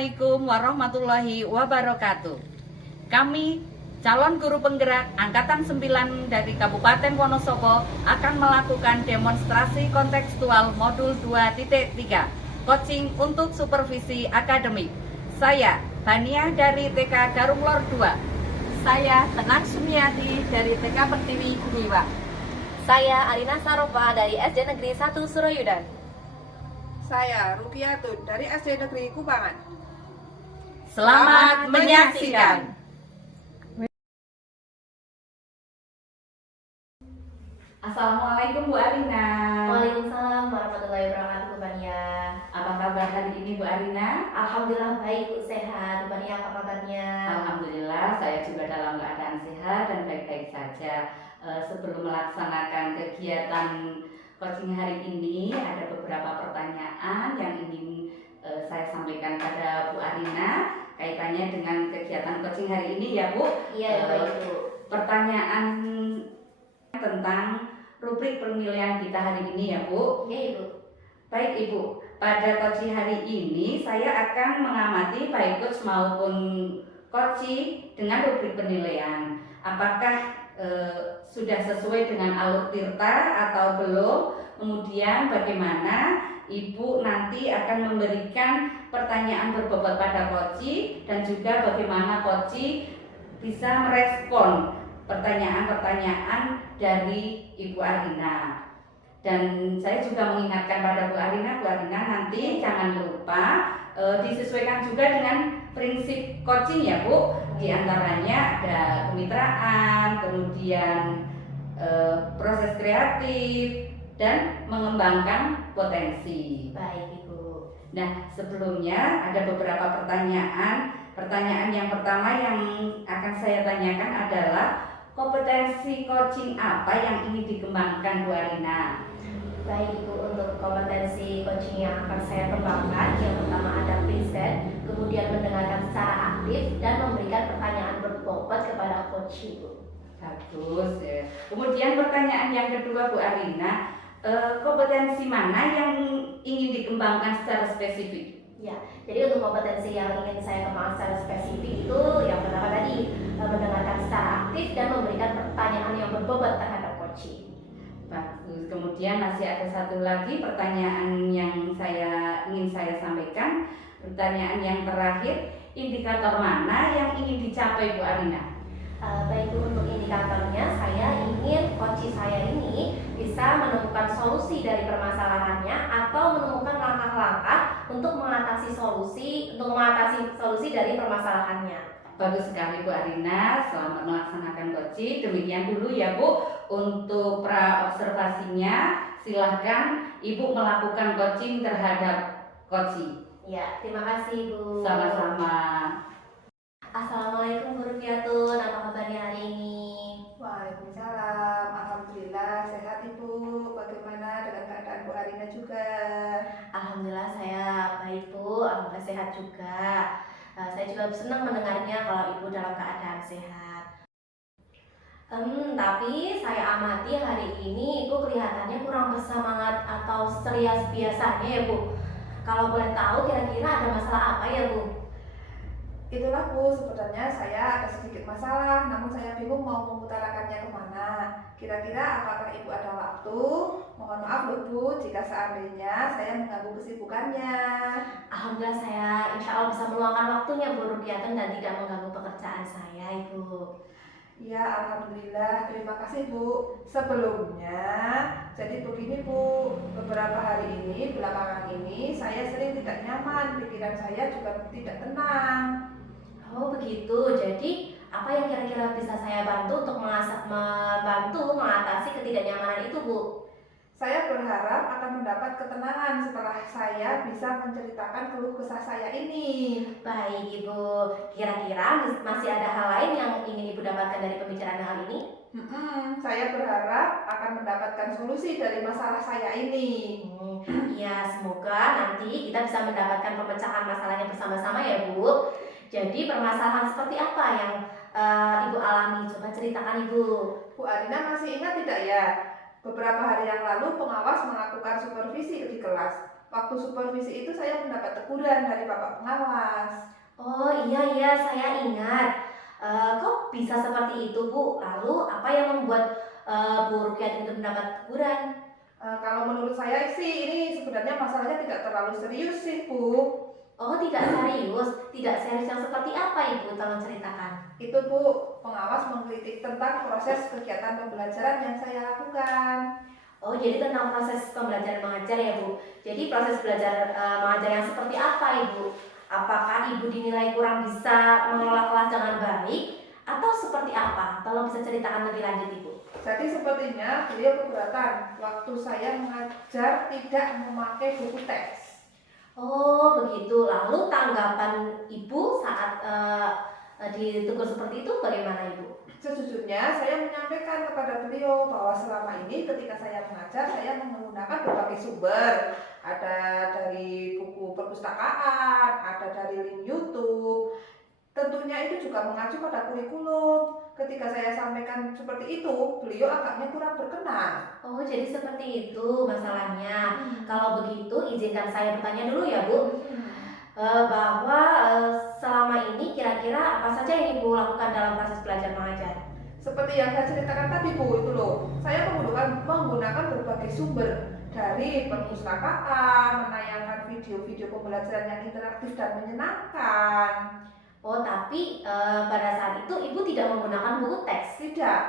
Assalamualaikum warahmatullahi wabarakatuh. Kami calon guru penggerak Angkatan 9 dari Kabupaten Wonosobo akan melakukan demonstrasi kontekstual modul 2.3 coaching untuk supervisi akademik. Saya Bania dari TK Garumlor 2. Saya Tenang Sumiati dari TK Pertiwi Gumiwang. Saya Arina Sarofa dari SD Negeri 1 Suroyudan. Saya Rukiatun dari SD Negeri Kupangan. Selamat menyaksikan. Assalamualaikum Bu Arina. Waalaikumsalam warahmatullahi wabarakatuh, Bu Bania. Apa kabar hari ini Bu Arina? Alhamdulillah baik, Bu, sehat. Bu Bania, apa kabarnya? Alhamdulillah saya juga dalam keadaan sehat dan baik-baik saja. Sebelum melaksanakan kegiatan coaching hari ini, ada beberapa pertanyaan yang ingin saya sampaikan pada Bu Arina kaitannya dengan kegiatan coaching hari ini ya Bu. Iya, baik Bu. Pertanyaan tentang rubrik penilaian kita hari ini ya Bu. Iya Ibu. Baik Ibu, pada coaching hari ini saya akan mengamati baik coach maupun coaching dengan rubrik penilaian. Apakah sudah sesuai dengan alur tirta atau belum? Kemudian bagaimana Ibu nanti akan memberikan pertanyaan berbobot pada coaching dan juga bagaimana coaching bisa merespon pertanyaan-pertanyaan dari Ibu Arina. Dan saya juga mengingatkan pada Bu Arina nanti jangan lupa disesuaikan juga dengan prinsip coaching ya Bu. Di antaranya ada kemitraan, kemudian proses kreatif dan mengembangkan potensi. Baik Ibu. Nah, sebelumnya ada beberapa pertanyaan. Pertanyaan yang pertama yang akan saya tanyakan adalah kompetensi coaching apa yang ingin dikembangkan Bu Arina? Baik Ibu, untuk kompetensi coaching yang akan saya kembangkan, yang pertama ada present, kemudian mendengarkan secara aktif dan memberikan pertanyaan berbobot kepada coach Ibu. Bagus ya. Kemudian pertanyaan yang kedua Bu Arina, kompetensi mana yang ingin dikembangkan secara spesifik? Ya, jadi untuk kompetensi yang ingin saya kembangkan secara spesifik itu yang pertama tadi mendengarkan secara aktif dan memberikan pertanyaan yang berbobot terhadap coaching. Bagus. Kemudian masih ada satu lagi pertanyaan yang ingin saya sampaikan. Pertanyaan yang terakhir, indikator mana yang ingin dicapai Bu Arina? Baik Bu, untuk indikatornya saya ingin coaching saya ini bisa menemukan solusi dari permasalahannya atau menemukan langkah-langkah untuk mengatasi solusi dari permasalahannya. Bagus sekali Bu Arina, selamat melaksanakan coaching. Demikian dulu ya Bu untuk pra-observasinya. Silahkan Ibu melakukan coaching terhadap coaching. Ya, terima kasih Bu. Sama-sama. Assalamualaikum Bu Rufiatun, apa kabarnya hari ini? Waalaikumsalam. Alhamdulillah sehat Ibu. Bagaimana dengan keadaan Bu Arina juga? Alhamdulillah saya baik Bu, alhamdulillah sehat juga. Saya juga senang mendengarnya kalau Ibu dalam keadaan sehat. Tapi saya amati hari ini Ibu kelihatannya kurang bersemangat atau ceria biasanya ya Bu. Kalau boleh tahu kira-kira ada masalah apa ya Bu? Itulah Bu, sebenarnya saya ada sedikit masalah, namun saya bingung mau mengutarakannya kemana. Kira-kira apakah Ibu ada waktu? Mohon maaf loh Bu, jika seandainya saya mengganggu kesibukannya. Alhamdulillah saya insya Allah bisa meluangkan waktunya Bu Rukiatun dan tidak mengganggu pekerjaan saya Ibu. Ya, alhamdulillah. Terima kasih Bu. Sebelumnya, jadi begini Bu, beberapa hari ini, belakangan ini, saya sering tidak nyaman, pikiran saya juga tidak tenang. Oh begitu, jadi apa yang kira-kira bisa saya bantu untuk membantu mengatasi ketidaknyamanan itu Bu? Saya berharap akan mendapat ketenangan setelah saya bisa menceritakan keluh kesah saya ini. Baik Ibu, kira-kira masih ada hal lain yang ingin Ibu dapatkan dari pembicaraan hal ini? Saya berharap akan mendapatkan solusi dari masalah saya ini. Ya, semoga nanti kita bisa mendapatkan pemecahan masalahnya bersama-sama ya Bu. Jadi permasalahan seperti apa yang Ibu alami? Coba ceritakan Ibu. Bu Arina masih ingat tidak ya? Beberapa hari yang lalu pengawas melakukan supervisi di kelas. Waktu supervisi itu saya mendapat teguran dari Bapak pengawas. Oh iya saya ingat. Kok bisa seperti itu Bu? Lalu apa yang membuat Bu Rukiat itu mendapat teguran? Kalau menurut saya sih ini sebenarnya masalahnya tidak terlalu serius sih Bu. Oh tidak serius yang seperti apa Ibu? Tolong ceritakan. Itu Bu, pengawas mengkritik tentang proses kegiatan pembelajaran yang saya lakukan. Oh jadi tentang proses pembelajaran mengajar ya Bu. Jadi proses belajar mengajar yang seperti apa Ibu? Apakah Ibu dinilai kurang bisa mengelola kelas dengan baik atau seperti apa? Tolong bisa ceritakan lebih lanjut Ibu. Jadi sepertinya beliau keberatan waktu saya mengajar tidak memakai buku teks. Oh begitu. Lalu tanggapan Ibu saat ditegur seperti itu bagaimana Ibu? Sejujurnya saya menyampaikan kepada beliau bahwa selama ini ketika saya mengajar saya menggunakan berbagai sumber. Ada dari buku perpustakaan, ada dari link YouTube. Tentunya itu juga mengacu pada kurikulum. Ketika saya sampaikan seperti itu, beliau agaknya kurang berkenan. Oh jadi seperti itu masalahnya. Kalau begitu izinkan saya bertanya dulu ya Bu. Bahwa selama ini kira-kira apa saja yang Ibu lakukan dalam proses belajar mengajar? Seperti yang saya ceritakan tadi Bu, itu loh. Saya menggunakan berbagai sumber dari perpustakaan, menayangkan video-video pembelajaran yang interaktif dan menyenangkan. Oh tapi pada saat itu Ibu tidak menggunakan buku teks? Tidak.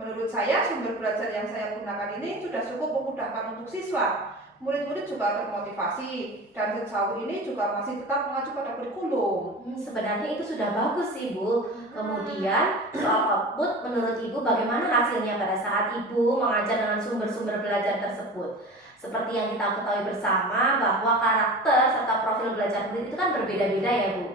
Menurut saya sumber belajar yang saya gunakan ini sudah cukup memudahkan untuk siswa. Murid-murid juga termotivasi dan sejauh ini juga masih tetap mengacu pada kurikulum. Sebenarnya itu sudah bagus sih Bu. Kemudian soal output menurut Ibu bagaimana hasilnya pada saat Ibu mengajar dengan sumber-sumber belajar tersebut? Seperti yang kita ketahui bersama bahwa karakter serta profil belajar murid itu kan berbeda-beda ya Bu.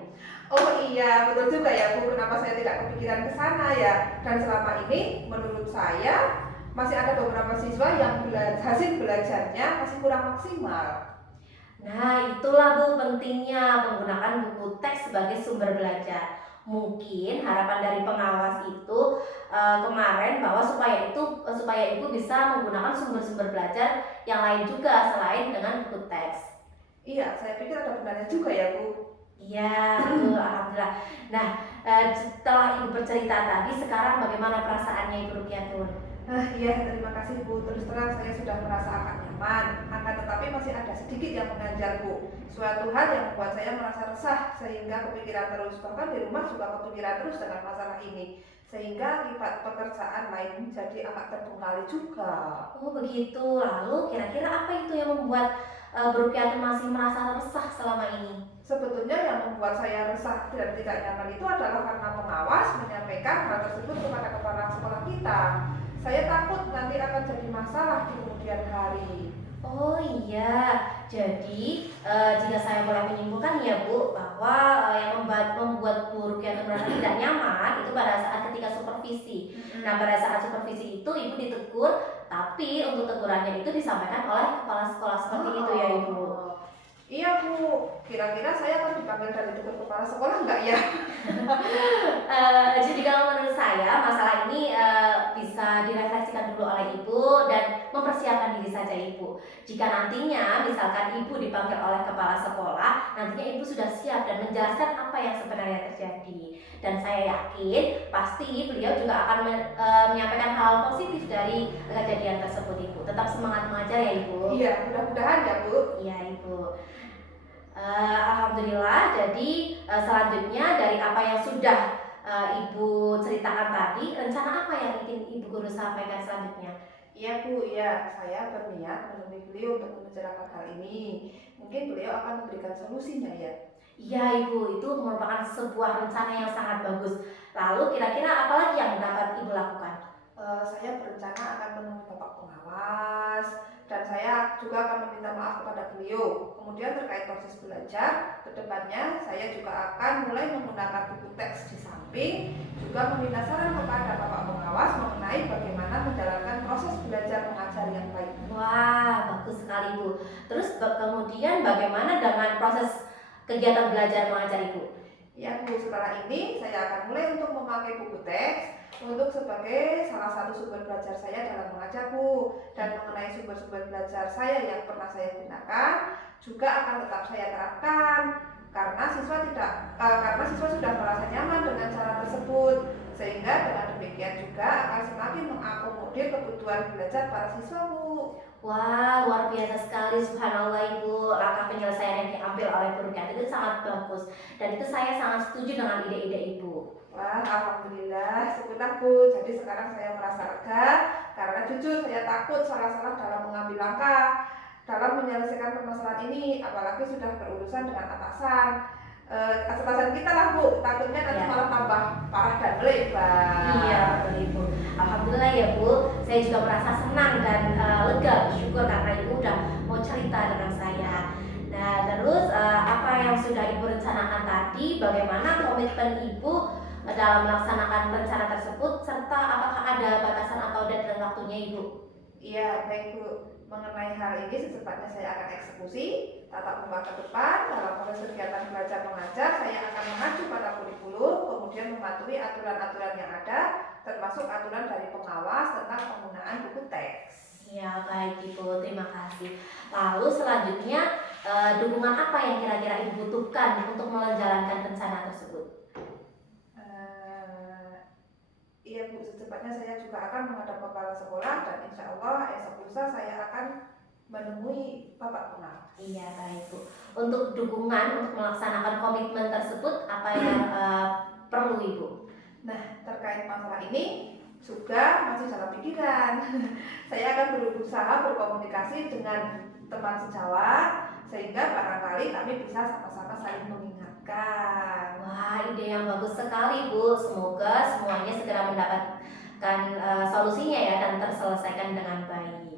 Oh iya, betul juga ya Bu, kenapa saya tidak kepikiran ke sana ya. Dan selama ini menurut saya masih ada beberapa siswa yang hasil belajarnya masih kurang maksimal. Nah itulah Bu pentingnya menggunakan buku teks sebagai sumber belajar. Mungkin harapan dari pengawas itu kemarin bahwa supaya Ibu bisa menggunakan sumber-sumber belajar yang lain juga selain dengan buku teks. Iya, saya pikir ada benarnya juga ya Bu. Iya betul, alhamdulillah. Nah setelah Ibu bercerita tadi, sekarang bagaimana perasaannya Ibu Rukiatun? Iya, terima kasih Bu. Terus terang saya sudah merasa agak nyaman. Akan tetapi masih ada sedikit yang mengganjal Bu. Suatu hal yang membuat saya merasa resah sehingga kepikiran terus. Bahkan di rumah juga kepikiran terus dengan masalah ini. Sehingga akibat pekerjaan lain jadi agak terbengkalai juga. Oh begitu. Lalu kira-kira apa itu yang membuat Bu Rukiatun masih merasa resah selama ini? Sebetulnya yang membuat saya resah dan tidak nyaman itu adalah karena pengawas menyampaikan hal tersebut kepada kepala sekolah kita. Saya takut nanti akan jadi masalah di kemudian hari. Oh iya, jadi jika saya boleh menyimpulkan ya Bu, bahwa yang membuat Bu Rukiatun merasa tidak nyaman itu pada saat ketika supervisi. Nah pada saat supervisi itu Ibu ditegur, tapi untuk tegurannya itu disampaikan oleh kepala sekolah seperti itu ya Ibu. Iya Bu, kira-kira saya akan dipanggil dan ditegur kepala sekolah enggak ya? Jadi kalau menurut saya masalah ini bisa direfleksikan dulu oleh Ibu dan mempersiapkan diri saja Ibu. Jika nantinya misalkan Ibu dipanggil oleh kepala sekolah, nantinya Ibu sudah siap dan menjelaskan apa yang sebenarnya terjadi. Dan saya yakin pasti beliau juga akan menyampaikan hal positif dari kejadian tersebut Ibu. Tetap semangat mengajar ya Ibu. Iya, mudah-mudahan ya Bu. Iya Ibu. Alhamdulillah. Jadi selanjutnya dari apa yang sudah Ibu ceritakan tadi, rencana apa yang ingin Ibu Guru sampaikan selanjutnya? Iya Bu, iya, saya berniat menemui beliau untuk membicarakan hal ini. Mungkin beliau akan memberikan solusinya ya. Iya Ibu, itu merupakan sebuah rencana yang sangat bagus. Lalu kira-kira apa lagi yang dapat Ibu lakukan? Saya berencana akan menemui Bapak pengawas dan saya juga akan meminta maaf kepada beliau. Kemudian terkait proses belajar, kedepannya saya juga akan mulai menggunakan buku teks di samping, juga meminta saran kepada Bapak pengawas mengenai bagaimana menjalankan proses belajar mengajar yang baik. Wah, bagus sekali Bu. Terus kemudian bagaimana dengan proses kegiatan belajar mengajar Ibu? Ya Bu, setelah ini saya akan mulai untuk memakai buku teks untuk sebagai salah satu sumber belajar saya dalam mengajar Bu. Dan mengenai sumber-sumber belajar saya yang pernah saya gunakan juga akan tetap saya terapkan karena siswa sudah merasa nyaman dengan cara tersebut, sehingga dengan demikian juga akan semakin mengakomodir kebutuhan belajar para siswa Bu. Wah, luar biasa sekali, subhanallah Ibu. Langkah penyelesaian yang diambil oleh Bu Rukyat itu sangat bagus. Dan itu saya sangat setuju dengan ide-ide Ibu. Wah, alhamdulillah, syukurlah Bu. Jadi sekarang saya merasa lega karena jujur saya takut salah-salah dalam mengambil langkah dalam menyelesaikan permasalahan ini, apalagi sudah berurusan dengan atasan kita lah Bu. Takutnya nanti malah tambah parah dan melebar. Iya, betul Ibu. Alhamdulillah ya Bu, saya juga merasa senang dan lega, bersyukur karena Ibu udah mau cerita dengan saya. Nah, terus apa yang sudah Ibu rencanakan tadi, bagaimana komitmen Ibu dalam melaksanakan rencana tersebut, serta apakah ada batasan atau deadline waktunya Ibu? Iya, baik Bu. Mengenai hal ini secepatnya saya akan eksekusi tatap muka ke depan. Dalam proses kegiatan belajar mengajar, saya akan mengacu pada kurikulum, kemudian mematuhi aturan-aturan yang ada, termasuk aturan dari pengawas tentang penggunaan buku teks. Ya, baik Ibu, terima kasih. Lalu selanjutnya, dukungan apa yang kira-kira Ibu butuhkan untuk menjalankan rencana tersebut? Iya Bu, secepatnya saya juga akan menghadap kepala sekolah dan insya Allah esok lusa saya akan menemui Bapak Pengawas. Iya, baik Bu. Untuk dukungan untuk melaksanakan komitmen tersebut, apa yang perlu Ibu? Nah, terkait masalah ini juga masih dalam pikiran. Saya akan berusaha berkomunikasi dengan teman sejawat sehingga barangkali kami bisa sama-sama saling mengingatkan. Wah, ide yang bagus sekali Bu. Semoga semuanya segera mendapatkan solusinya ya dan terselesaikan dengan baik.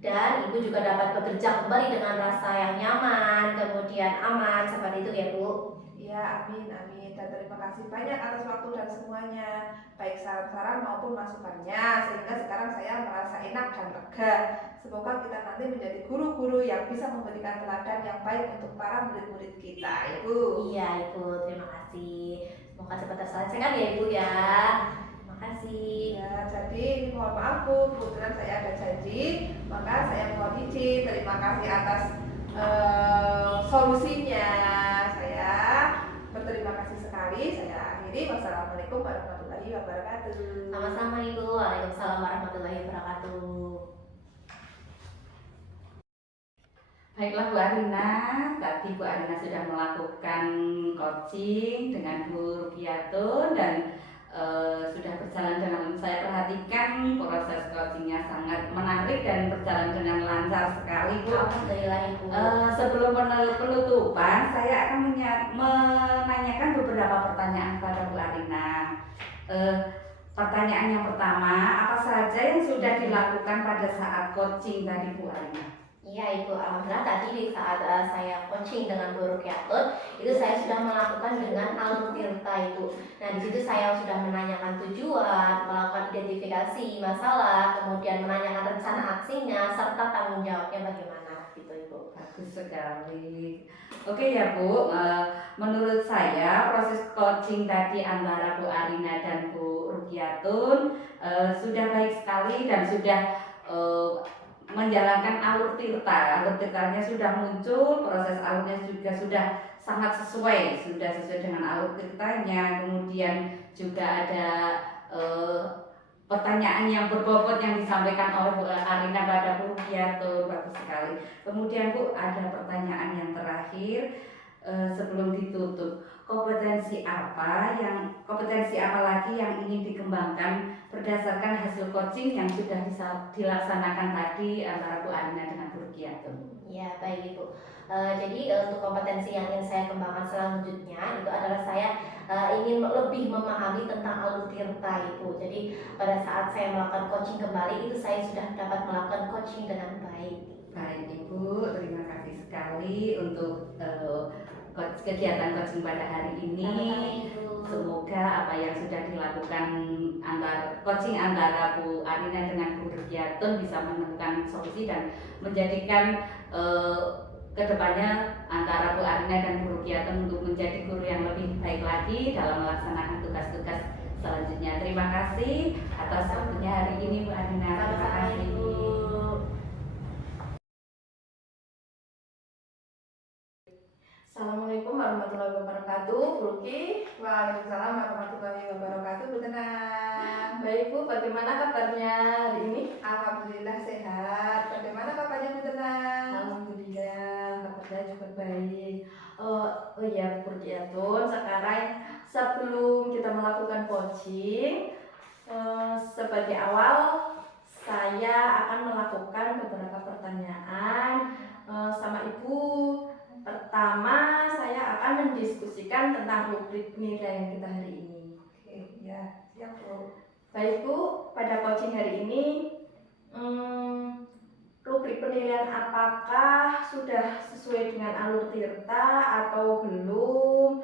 Dan Ibu juga dapat bekerja kembali dengan rasa yang nyaman, kemudian aman, seperti itu ya Bu. Ya, amin, amin. Dan terima kasih banyak atas waktu dan semuanya, baik saran-saran maupun masukannya, sehingga sekarang saya merasa enak dan lega. Semoga kita nanti menjadi guru-guru yang bisa memberikan teladan yang baik untuk para murid-murid kita, Ibu. Iya Ibu, terima kasih. Semoga cepat terselesaikan ya Ibu ya. Terima kasih. Ya, jadi ini mohon maaf Bu, kebetulan saya ada janji, maka saya mohon izin. Terima kasih atas solusinya. Saya berterima kasih sekali. Saya akhiri. Wassalamualaikum warahmatullahi wabarakatuh. Sama-sama Ibu. Waalaikumsalam warahmatullahi wabarakatuh. Baiklah Bu Arina, tadi Bu Arina sudah melakukan coaching dengan Bu Rukyatun dan sudah berjalan dengan, saya perhatikan proses coachingnya sangat menarik dan berjalan dengan lancar sekali Bu. Alhamdulillah Ibu. Sebelum penutupan, saya akan menanyakan beberapa pertanyaan pada Bu Arina. Pertanyaan yang pertama, apa saja yang sudah dilakukan pada saat coaching tadi Bu Arina? Iya Ibu, alhamdulillah tadi di saat saya coaching dengan Bu Rukyatun itu saya sudah melakukan dengan alur tirta Ibu. Nah di situ saya sudah menanyakan tujuan, melakukan identifikasi masalah, kemudian menanyakan rencana aksinya serta tanggung jawabnya bagaimana gitu Ibu. Bagus sekali. Oke ya Bu, menurut saya proses coaching tadi antara Bu Arina dan Bu Rukyatun sudah baik sekali dan sudah menjalankan alur tirta. Alur tirtanya sudah muncul, proses alurnya juga sudah sangat sesuai dengan alur tirtanya. Kemudian juga ada pertanyaan yang berbobot yang disampaikan oleh Bu Arina pada Bu Rukyatun, bagus sekali. Kemudian Bu, ada pertanyaan yang terakhir sebelum ditutup. Kompetensi apa lagi yang ingin dikembangkan berdasarkan hasil coaching yang sudah bisa dilaksanakan tadi antara Bu Arina dengan Bu Rukyatun? Ya baik Ibu. Jadi untuk kompetensi yang ingin saya kembangkan selanjutnya itu adalah saya ingin lebih memahami tentang alur tirta Ibu. Jadi pada saat saya melakukan coaching kembali itu saya sudah dapat melakukan coaching dengan baik. Baik Ibu, terima kasih sekali untuk kegiatan coaching pada hari ini. Semoga apa yang sudah dilakukan coaching antara Bu Arina dengan Bu Rukyatun bisa menemukan solusi dan menjadikan kedepannya antara Bu Arina dan Bu Rukyatun untuk menjadi guru yang lebih baik lagi dalam melaksanakan tugas-tugas selanjutnya. Terima kasih atas waktunya hari ini Bu Arina. Terima Sama-sama kasih. Ibu. Assalamualaikum warahmatullahi wabarakatuh, Bu Ruki. Waalaikumsalam warahmatullahi wabarakatuh. Bu Tenang. Baik Bu, bagaimana kabarnya hari ini? Alhamdulillah sehat. Bagaimana kabarnya Bu Tenang? Alhamdulillah, kabar saya juga baik. Oh iya Bu Rukiatun, sekarang sebelum kita melakukan coaching, sebagai awal saya akan melakukan beberapa pertanyaan sama Ibu. Pertama, saya akan mendiskusikan tentang rubrik penilaian kita hari ini. Oke, ya, siap Bu. Baik Bu, pada coaching hari ini, rubrik penilaian apakah sudah sesuai dengan alur tirta atau belum?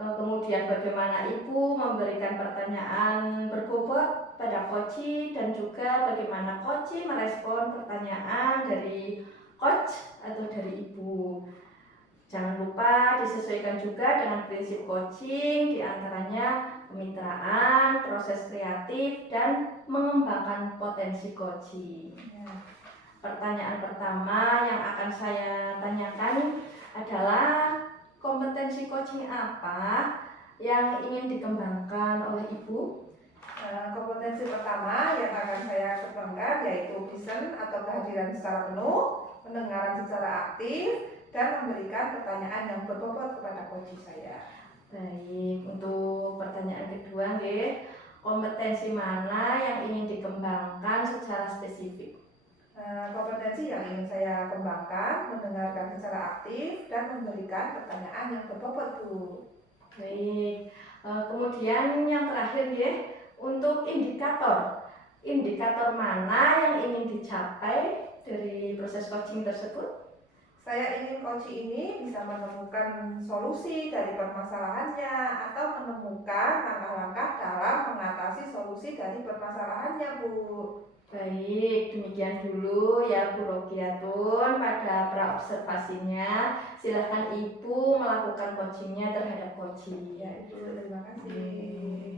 Kemudian bagaimana Ibu memberikan pertanyaan berbobot pada coach dan juga bagaimana coach merespon pertanyaan dari coach atau dari Ibu. Jangan lupa disesuaikan juga dengan prinsip coaching, diantaranya kemitraan, proses kreatif, dan mengembangkan potensi coaching. Ya. Pertanyaan pertama yang akan saya tanyakan adalah kompetensi coaching apa yang ingin dikembangkan oleh Ibu? Kompetensi pertama yang akan saya kembangkan yaitu listen atau kehadiran secara penuh, pendengaran secara aktif, dan memberikan pertanyaan yang berbobot kepada coach saya. Baik, untuk pertanyaan kedua, nggih, kompetensi mana yang ingin dikembangkan secara spesifik? Kompetensi yang ingin saya kembangkan, mendengarkan secara aktif, dan memberikan pertanyaan yang berbobot, Bu. Baik, kemudian yang terakhir, nggih, untuk indikator mana yang ingin dicapai dari proses coaching tersebut? Saya ingin coach ini bisa menemukan solusi dari permasalahannya atau menemukan langkah-langkah dalam mengatasi solusi dari permasalahannya, Bu. Baik, demikian dulu ya Bu Rogiatun pada praobservasinya. Silahkan Ibu melakukan coachingnya terhadap coaching. Ya, Ibu, terima kasih.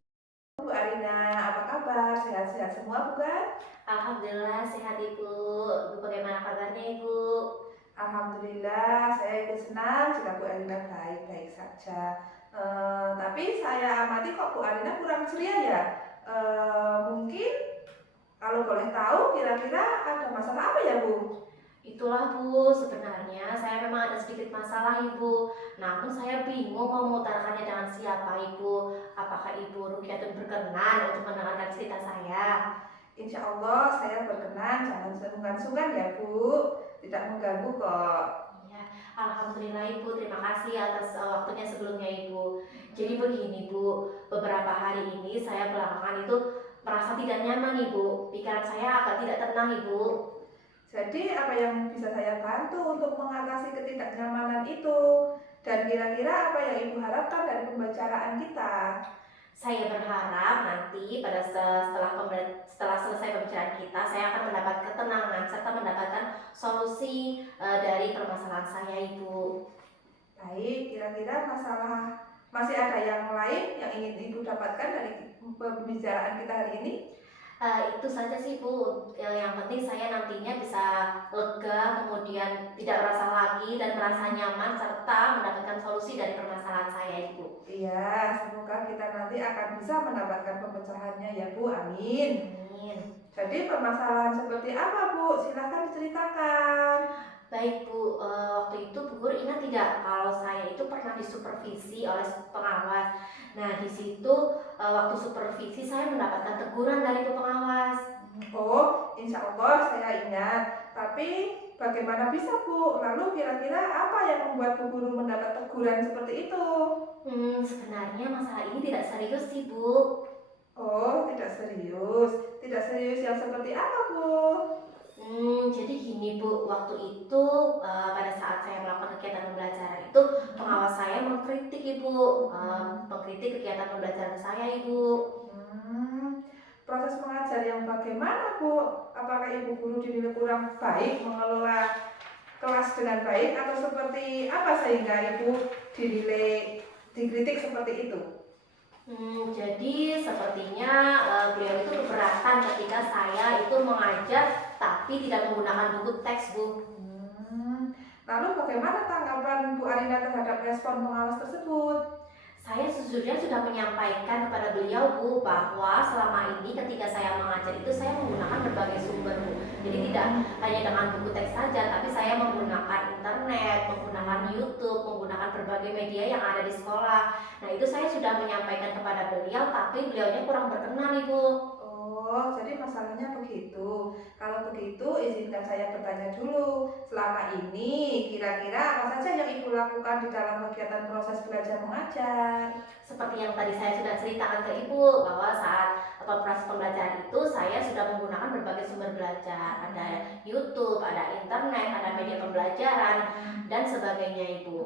Bu Arina, apa kabar? Sehat-sehat semua, bukan? Alhamdulillah sehat Ibu. Ibu bagaimana kabarnya Ibu? Alhamdulillah, saya ikut senang jika Bu Arina baik-baik saja. Tapi saya amati kok Bu Arina kurang ceria ya. Mungkin kalau boleh tahu kira-kira ada masalah apa ya, Bu? Itulah Bu, sebenarnya saya memang ada sedikit masalah Ibu. Namun saya bingung mau mengutarakannya dengan siapa Ibu. Apakah Ibu Rukiatun berkenan untuk mendengarkan cerita saya? Insya Allah saya berkenan, jangan sungkan-sungkan ya Bu. Tidak mengganggu kok. Ya, Alhamdulillah Ibu, terima kasih atas waktunya sebelumnya Ibu. Jadi begini Bu, beberapa hari ini saya belakangan itu merasa tidak nyaman Ibu. Pikiran saya agak tidak tenang Ibu. Jadi apa yang bisa saya bantu untuk mengatasi ketidaknyamanan itu? Dan kira-kira apa yang Ibu harapkan dari pembicaraan kita? Saya berharap nanti setelah selesai pembicaraan kita, saya akan mendapat ketenangan serta mendapatkan solusi dari permasalahan saya Ibu. Baik, kira-kira masih ada yang lain yang ingin Ibu dapatkan dari pembicaraan kita hari ini? Itu saja sih Bu, yang penting saya nantinya bisa lega, kemudian tidak merasa lagi dan merasa nyaman serta mendapatkan solusi dari permasalahan saya Ibu. Iya, semoga kita nanti akan bisa mendapatkan pemecahannya ya Bu, amin. Amin. Jadi permasalahan seperti apa Bu? Silahkan diceritakan. Baik Bu, waktu itu Bu Guru ingat tidak kalau saya itu pernah disupervisi oleh pengawas. Nah di situ waktu supervisi saya mendapatkan teguran dari Bu pengawas. Oh, insya Allah saya ingat. Tapi bagaimana bisa Bu? Lalu kira-kira apa yang membuat Bu Guru mendapat teguran seperti itu? Sebenarnya masalah ini tidak serius sih Bu. Oh, tidak serius. Tidak serius yang seperti apa Bu? Jadi gini Bu, waktu itu pada saat saya melakukan kegiatan pembelajaran itu pengawas saya mengkritik Ibu, mengkritik kegiatan pembelajaran saya Ibu. Proses mengajar yang bagaimana Bu? Apakah Ibu Guru dinilai kurang baik mengelola kelas dengan baik atau seperti apa sehingga Ibu dinilai dikritik seperti itu? Jadi sepertinya beliau itu keberatan ketika saya itu mengajar tapi tidak menggunakan buku teks, Bu. Lalu bagaimana tanggapan Bu Arina terhadap respon pengawas tersebut? Saya sejujurnya sudah menyampaikan kepada beliau, Bu, bahwa selama ini ketika saya mengajar itu saya menggunakan berbagai sumber, Bu. Jadi tidak hanya dengan buku teks saja, tapi saya menggunakan internet, menggunakan YouTube, menggunakan berbagai media yang ada di sekolah. Nah, itu saya sudah menyampaikan kepada beliau, tapi beliaunya kurang berkenan, Ibu. Oh, jadi masalahnya begitu. Kalau begitu, izinkan saya bertanya dulu. Selama ini, kira-kira apa saja yang Ibu lakukan di dalam kegiatan proses belajar mengajar? Seperti yang tadi saya sudah ceritakan ke Ibu, bahwa saat proses pembelajaran itu saya sudah menggunakan berbagai sumber belajar. Ada YouTube, ada internet, ada media pembelajaran, dan sebagainya, Ibu.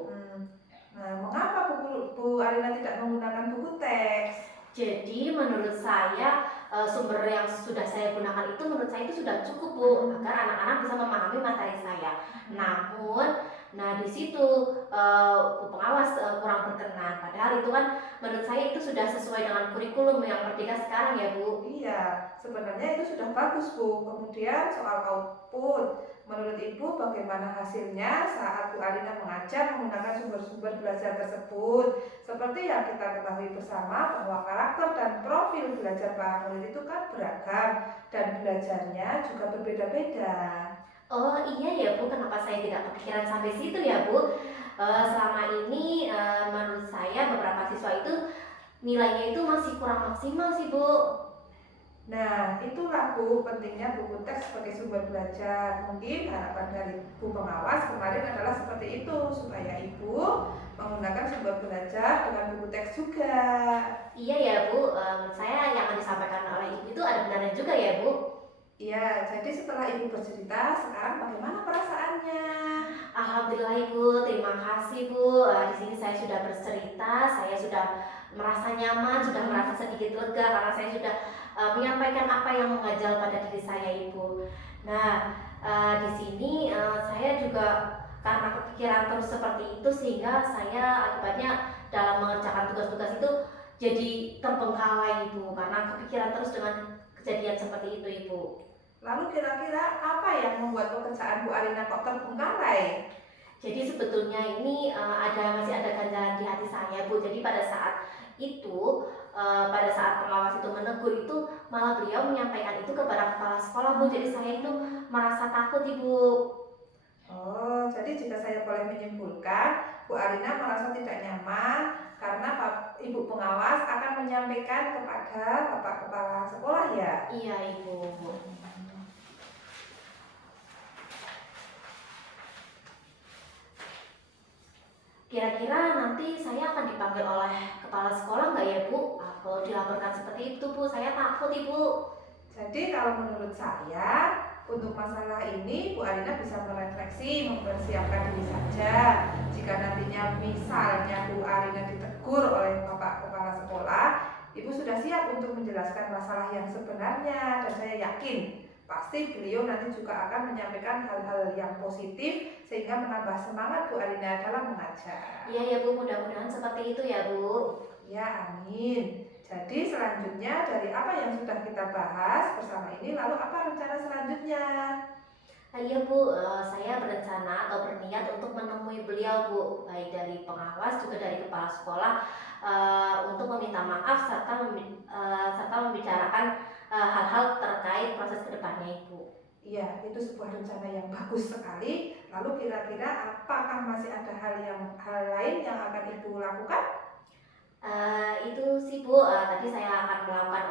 Nah, mengapa Bu Arina tidak menggunakan buku teks? Jadi menurut saya sumber yang sudah saya gunakan itu menurut saya itu sudah cukup, Bu, agar anak-anak bisa memahami materi saya. Namun, nah di situ Bu pengawas kurang berkenan. Padahal itu kan menurut saya itu sudah sesuai dengan kurikulum yang merdeka sekarang ya, Bu. Iya, sebenarnya itu sudah bagus, Bu. Kemudian soal output, menurut Ibu bagaimana hasilnya saat Bu Arina mengajar menggunakan sumber-sumber belajar tersebut? Seperti yang kita ketahui bersama bahwa karakter dan profil belajar para murid itu kan beragam dan belajarnya juga berbeda-beda. Oh iya ya, Bu, kenapa saya tidak kepikiran sampai situ ya, Bu? Selama ini menurut saya beberapa siswa itu nilainya itu masih kurang maksimal sih, Bu. Nah, itulah Bu, pentingnya buku teks sebagai sumber belajar. Mungkin harapan dari Bu pengawas kemarin adalah seperti itu, supaya Ibu menggunakan sumber belajar dengan buku teks juga. Iya ya, Bu, menurut saya yang disampaikan oleh Ibu itu ada benarnya juga ya, Bu. Iya, jadi setelah Ibu bercerita, sekarang bagaimana perasaannya? Alhamdulillah Ibu, terima kasih Bu. Di sini saya sudah bercerita, saya sudah merasa nyaman, sudah merasa sedikit lega karena saya sudah menyampaikan apa yang mengganjal pada diri saya, Ibu. Nah, di sini saya juga karena kepikiran terus seperti itu sehingga saya akibatnya dalam mengerjakan tugas-tugas itu jadi terbengkalai, Ibu, karena kepikiran terus dengan kejadian seperti itu, Ibu. Lalu kira-kira apa yang membuat pekerjaan Bu Arina kok terbengkalai? Jadi sebetulnya ini masih ada ganjalan di hati saya, Bu. Jadi pada saat itu, pada saat pengawas itu menegur itu, malah beliau menyampaikan itu kepada kepala sekolah, Bu. Jadi saya itu merasa takut, Ibu. Oh, jadi jika saya boleh menyimpulkan, Bu Arina merasa tidak nyaman karena Ibu pengawas akan menyampaikan kepada Bapak Kepala Sekolah ya? Iya, Ibu. Kira-kira nanti saya akan dipanggil oleh kepala sekolah nggak ya, Bu? Kalau dilaporkan seperti itu, Bu, saya takut, Ibu. Jadi kalau menurut saya, untuk masalah ini Bu Arina bisa merefleksi, mempersiapkan diri saja. Jika nantinya misalnya Bu Arina ditegur oleh Bapak Kepala Sekolah, Ibu sudah siap untuk menjelaskan masalah yang sebenarnya, dan saya yakin pasti beliau nanti juga akan menyampaikan hal-hal yang positif sehingga menambah semangat Bu Arina dalam mengajar. Iya ya, Bu, mudah-mudahan seperti itu ya, Bu. Ya, amin. Jadi selanjutnya dari apa yang sudah kita bahas bersama ini, lalu apa rencana selanjutnya? Iya, Bu, saya berencana atau berniat untuk menemui beliau, Bu, baik dari pengawas juga dari kepala sekolah, untuk meminta maaf serta membicarakan hal-hal terkait proses kedepannya, Ibu. Iya, itu sebuah rencana yang bagus sekali. Lalu kira-kira apakah masih ada hal lain yang akan Ibu lakukan? Itu sih, Bu, tadi saya akan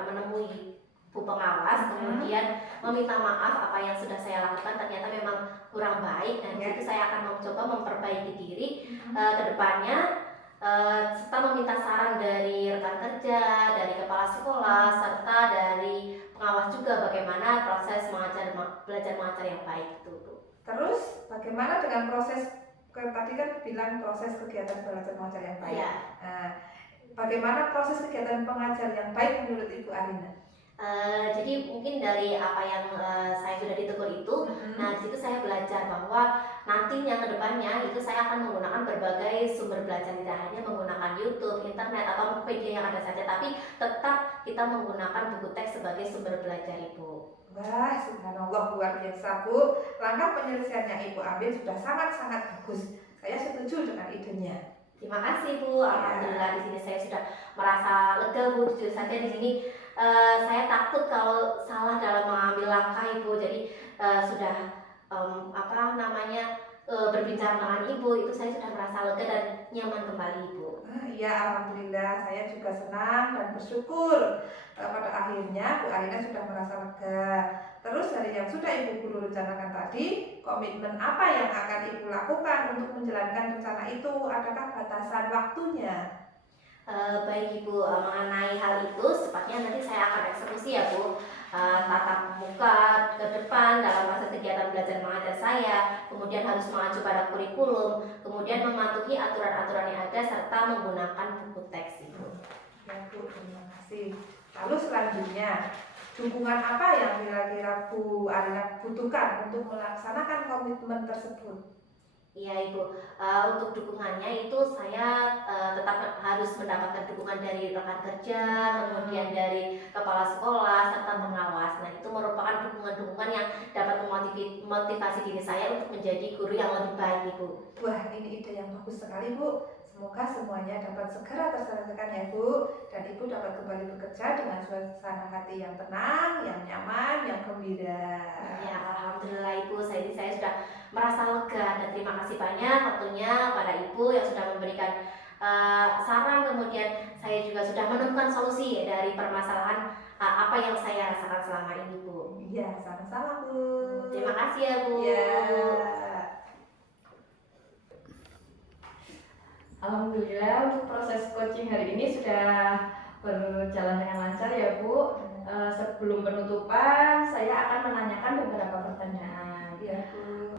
menemui Bu pengawas, kemudian meminta maaf apa yang sudah saya lakukan ternyata memang kurang baik, dan itu saya akan mencoba memperbaiki diri ke depannya, serta meminta saran dari rekan kerja, dari kepala sekolah, serta dari pengawas juga bagaimana proses belajar mengajar yang baik itu, Bu. Terus bagaimana dengan proses, tadi kan bilang proses kegiatan belajar mengajar yang baik. Ya. Nah, bagaimana proses kegiatan pengajar yang baik menurut Ibu Arina? Jadi mungkin dari apa yang saya sudah ditegur itu, nah di situ saya belajar bahwa nantinya ke depannya itu saya akan menggunakan berbagai sumber belajar, tidak hanya menggunakan YouTube, internet atau media yang ada saja, tapi tetap kita menggunakan buku teks sebagai sumber belajar Ibu. Wah, subhanallah, luar biasa Bu. Langkah penyelesaiannya Ibu ambil sudah sangat-sangat bagus. Saya setuju dengan idenya. Terima kasih Bu. Alhamdulillah di sini saya sudah merasa lega Bu. Jujur saja di sini saya takut kalau salah dalam mengambil langkah Ibu. Jadi sudah berbincang dengan Ibu itu saya sudah merasa lega dan nyaman kembali Ibu. Iya, alhamdulillah saya juga senang dan bersyukur pada akhirnya Bu Arina sudah merasa lega. Terus dari yang sudah Ibu Guru rencanakan tadi, komitmen apa yang akan Ibu lakukan untuk menjalankan rencana itu? Adakah batasan waktunya? Baik Ibu, mengenai hal itu sepatutnya nanti saya akan eksekusi ya Bu. Tatap muka ke depan dalam masa kegiatan belajar mengajar saya, kemudian harus mengacu pada kurikulum, kemudian mematuhi aturan-aturan yang ada serta menggunakan buku teks Ibu. Ya Bu, terima kasih. Lalu selanjutnya, dukungan apa yang kira-kira Bu Arina butuhkan untuk melaksanakan komitmen tersebut? Iya Ibu, untuk dukungannya itu saya tetap harus mendapatkan dukungan dari rekan kerja, kemudian dari kepala sekolah serta pengawas. Nah itu merupakan dukungan-dukungan yang dapat memotivasi diri saya untuk menjadi guru yang lebih baik Ibu. Wah, ini ide yang bagus sekali Bu. Semoga semuanya dapat segera terselesaikan ya Bu, dan Ibu dapat kembali bekerja dengan suasana hati yang tenang, yang nyaman, yang gembira. Ya alhamdulillah Ibu, saya sudah merasa lega dan terima kasih banyak waktunya pada Ibu yang sudah memberikan saran, kemudian saya juga sudah menemukan solusi dari permasalahan apa yang saya rasakan selama ini Bu. Iya, sama-sama Bu. Terima kasih ya Bu. Ya. Alhamdulillah untuk proses coaching hari ini sudah berjalan dengan lancar ya Bu. Sebelum penutupan saya akan menanyakan beberapa pertanyaan. Iya Bu.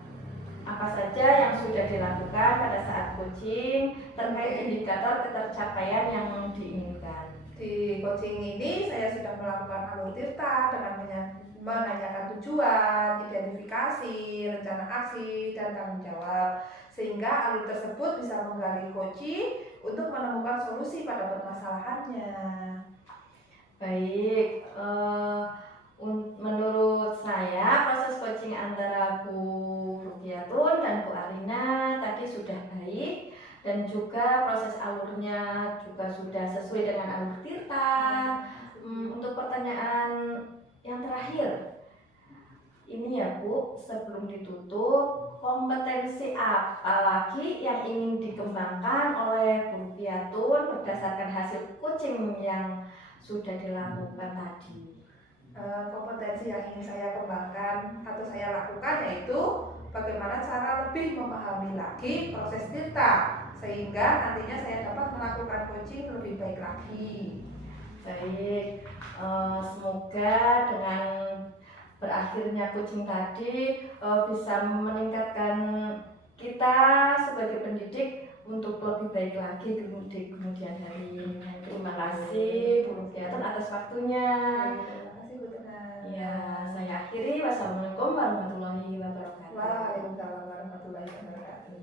Apa saja yang sudah dilakukan pada saat coaching terkait indikator ketercapaian yang diinginkan? Di coaching ini saya sudah melakukan alur tirta dengan menanyakan tujuan, identifikasi, rencana aksi, dan tanggung jawab, sehingga alur tersebut bisa menggali coaching untuk menemukan solusi pada permasalahannya. Baik, menurut saya proses coaching antara Bu Rukiatun dan Bu Arina tadi sudah baik, dan juga proses alurnya juga sudah sesuai dengan alur tirta. Untuk pertanyaan yang terakhir ini ya Bu, sebelum ditutup, kompetensi apa lagi yang ingin dikembangkan oleh Bu Rukiatun berdasarkan hasil coaching yang sudah dilakukan tadi? Kompetensi yang ingin saya kembangkan atau saya lakukan yaitu bagaimana cara lebih memahami lagi proses tirta, sehingga nantinya saya dapat melakukan coaching lebih baik lagi. Baik, semoga dengan berakhirnya coaching tadi bisa meningkatkan kita sebagai pendidik untuk lebih baik lagi di kemudian hari. Terima kasih Bu Rukiatun atas waktunya. Terima kasih Bu Tenang. Ya, saya akhiri. Wassalamualaikum warahmatullahi wabarakatuh. Waalaikumsalam warahmatullahi wabarakatuh.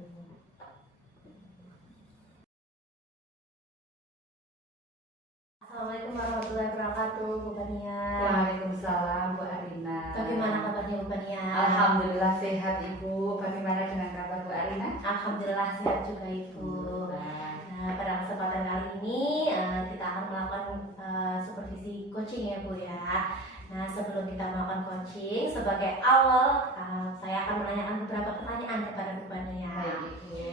Assalamualaikum warahmatullahi wabarakatuh Bu Bania. Waalaikumsalam Bu Arina. Bagaimana kabarnya Bu Bania? Alhamdulillah sehat Ibu. Bagaimana dengan kabar Bu Arina? Alhamdulillah sehat juga Ibu. Nah, pada kesempatan kali ini kita akan melakukan supervisi coaching ya Bu ya. Nah, sebelum kita melakukan coaching, sebagai awal saya akan menanyakan beberapa pertanyaan kepada Bu Bania. Baik Ibu.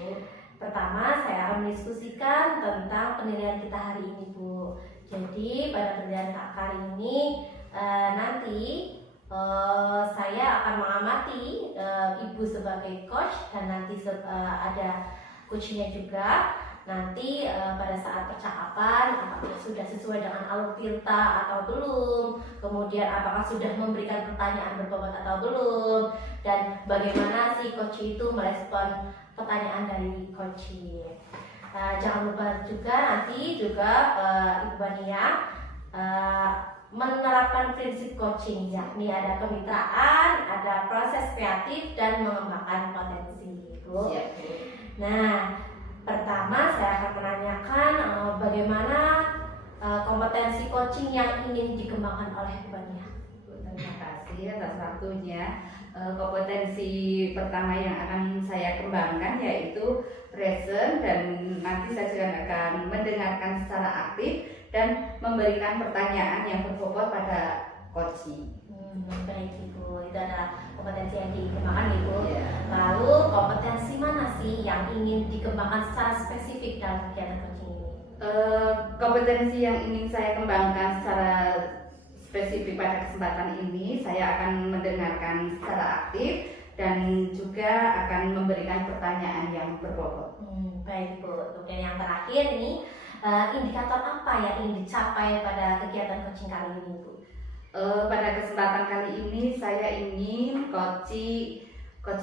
Pertama, saya akan mendiskusikan tentang penilaian kita hari ini Bu. Jadi pada penilaian kali ini nanti saya akan mengamati Ibu sebagai coach dan nanti ada coachnya juga. Nanti pada saat percakapan apakah sudah sesuai dengan alur tirta atau belum, kemudian apakah sudah memberikan pertanyaan berbobot atau belum, dan bagaimana si coach itu merespon pertanyaan dari coach. Jangan lupa juga nanti juga Ibu Bania menerapkan prinsip coaching, yakni ada kemitraan, ada proses kreatif dan mengembangkan potensi, Bu. Siap, Bu. Nah, pertama saya akan menanyakan bagaimana kompetensi coaching yang ingin dikembangkan oleh Bania. Terima kasih atas waktunya. Kompetensi pertama yang akan saya kembangkan yaitu present, dan nanti saya juga akan mendengarkan secara aktif dan memberikan pertanyaan yang berbobot pada coaching. Baik Ibu, itu adalah kompetensi yang dikembangkan Ibu. Ya. Lalu kompetensi mana sih yang ingin dikembangkan secara spesifik dalam kegiatan coaching ini? Kompetensi yang ingin saya kembangkan secara spesifik pada kesempatan ini, saya akan mendengarkan secara aktif dan juga akan memberikan pertanyaan yang berbobot. Baik Bu, kemudian yang terakhir ini indikator apa yang ingin dicapai pada kegiatan coaching kali ini Bu? Pada kesempatan kali ini saya ingin coach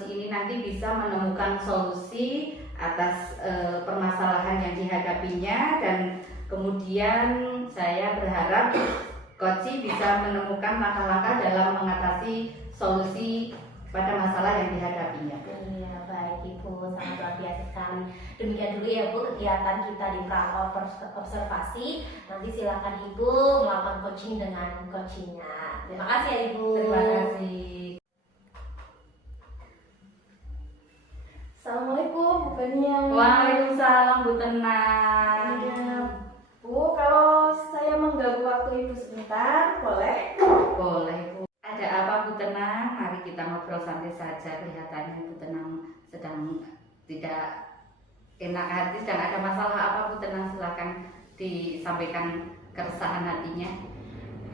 ini nanti bisa menemukan solusi atas permasalahan yang dihadapinya, dan kemudian saya berharap coach bisa menemukan langkah-langkah dalam mengatasi solusi pada masalah yang dihadapinya. Iya, baik Ibu, sangat luar biasa sekali. Demikian dulu ya Bu kegiatan kita di Pra Observasi. Nanti silakan Ibu melakukan coaching dengan coachingnya. Terima kasih ya Ibu. Terima kasih. Assalamualaikum Bu Bania. Waalaikumsalam Bu Tenang. Iya, Bu, kalau saya mengganggu waktu Ibu sebentar, boleh? Boleh Bu. Ada apa Bu Tenang? Mari kita ngobrol santai saja. Kelihatannya Bu Tenang sedang tidak enak hati, sedang ada masalah apa Bu Tenang? Silakan disampaikan keresahan hatinya.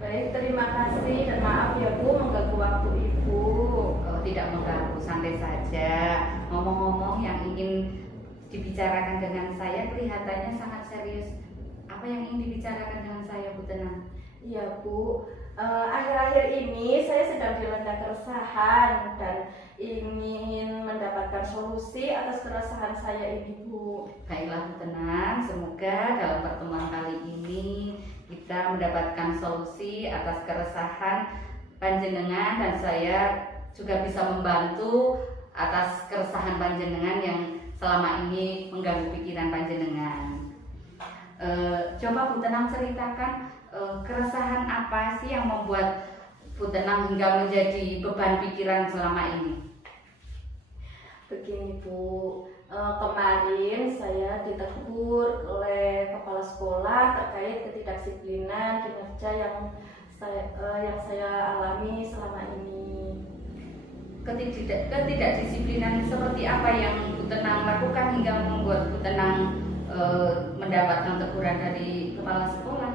Baik, terima kasih dan maaf ya Bu mengganggu waktu Ibu. Oh, tidak mengganggu, santai saja. Ngomong-ngomong, yang ingin dibicarakan dengan saya kelihatannya sangat serius. Apa yang ingin dibicarakan dengan saya Bu Tenang? Iya Bu, akhir-akhir ini saya sedang dilanda keresahan dan ingin mendapatkan solusi atas keresahan saya ini Bu. Baiklah Bu Tenang, semoga dalam pertemuan kali ini kita mendapatkan solusi atas keresahan panjenengan, dan saya juga bisa membantu atas keresahan panjenengan yang selama ini mengganggu pikiran panjenengan. Coba Bu Tenang ceritakan keresahan apa sih yang membuat Bu Tenang hingga menjadi beban pikiran selama ini? Begini Bu, kemarin saya ditegur oleh kepala sekolah terkait ketidakdisiplinan kinerja yang saya alami selama ini. Ketidakdisiplinan seperti apa yang Bu Tenang lakukan hingga membuat Bu Tenang mendapatkan teguran dari kepala sekolah?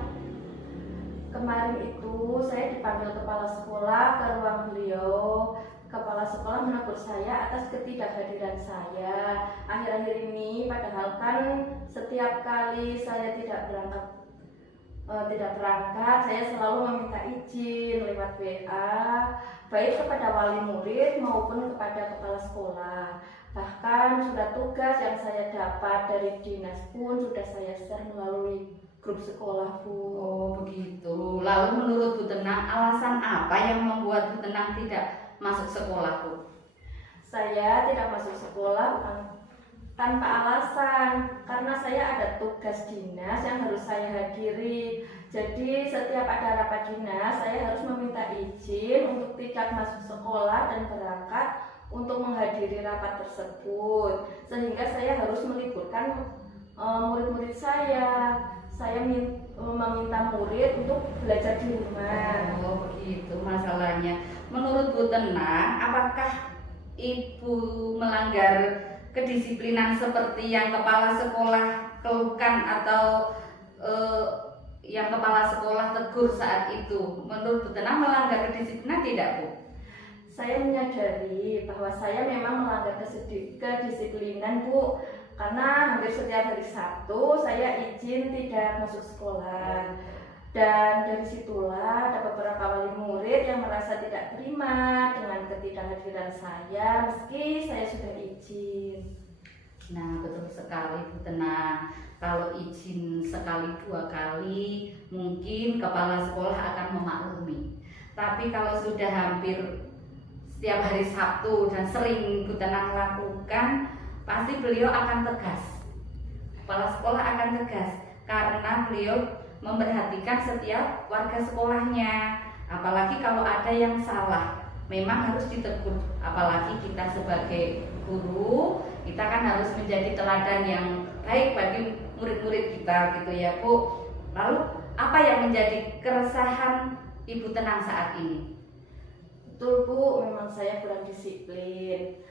Kemarin itu saya dipanggil kepala sekolah ke ruang beliau. Kepala sekolah menegur saya atas ketidakhadiran saya. Akhir-akhir ini padahal kan setiap kali saya tidak berangkat, saya selalu meminta izin lewat WA, baik kepada wali murid maupun kepada kepala sekolah. Bahkan surat tugas yang saya dapat dari dinas pun sudah saya share melalui grup sekolah Bu. Oh begitu. Lalu menurut Bu Tenang, alasan apa yang membuat Bu Tenang tidak masuk sekolah Bu? Saya tidak masuk sekolah bukan tanpa alasan, karena saya ada tugas dinas yang harus saya hadiri. Jadi setiap ada rapat dinas saya harus meminta izin untuk tidak masuk sekolah dan berangkat untuk menghadiri rapat tersebut, sehingga saya harus meliburkan murid-murid saya. Saya meminta murid untuk belajar di rumah. Oh begitu masalahnya. Menurut Bu Tenang, apakah Ibu melanggar kedisiplinan seperti yang kepala sekolah keluhkan atau yang kepala sekolah tegur saat itu? Menurut Bu Tenang melanggar kedisiplinan tidak Bu? Saya menyadari bahwa saya memang melanggar kedisiplinan Bu, karena hampir setiap hari Sabtu saya izin tidak masuk sekolah. Dan dari situlah ada beberapa wali murid yang merasa tidak terima dengan ketidakhadiran saya meski saya sudah izin. Nah, betul sekali Bu Tenang. Kalau izin sekali 2 kali, mungkin kepala sekolah akan memaklumi. Tapi kalau sudah hampir setiap hari Sabtu dan sering Bu Tenang lakukan, pasti beliau akan tegas. Kepala sekolah akan tegas karena beliau memperhatikan setiap warga sekolahnya. Apalagi kalau ada yang salah, memang harus ditegur. Apalagi kita sebagai guru, kita kan harus menjadi teladan yang baik bagi murid-murid kita gitu ya Bu. Lalu apa yang menjadi keresahan Ibu Tenang saat ini? Betul Bu, memang saya kurang disiplin.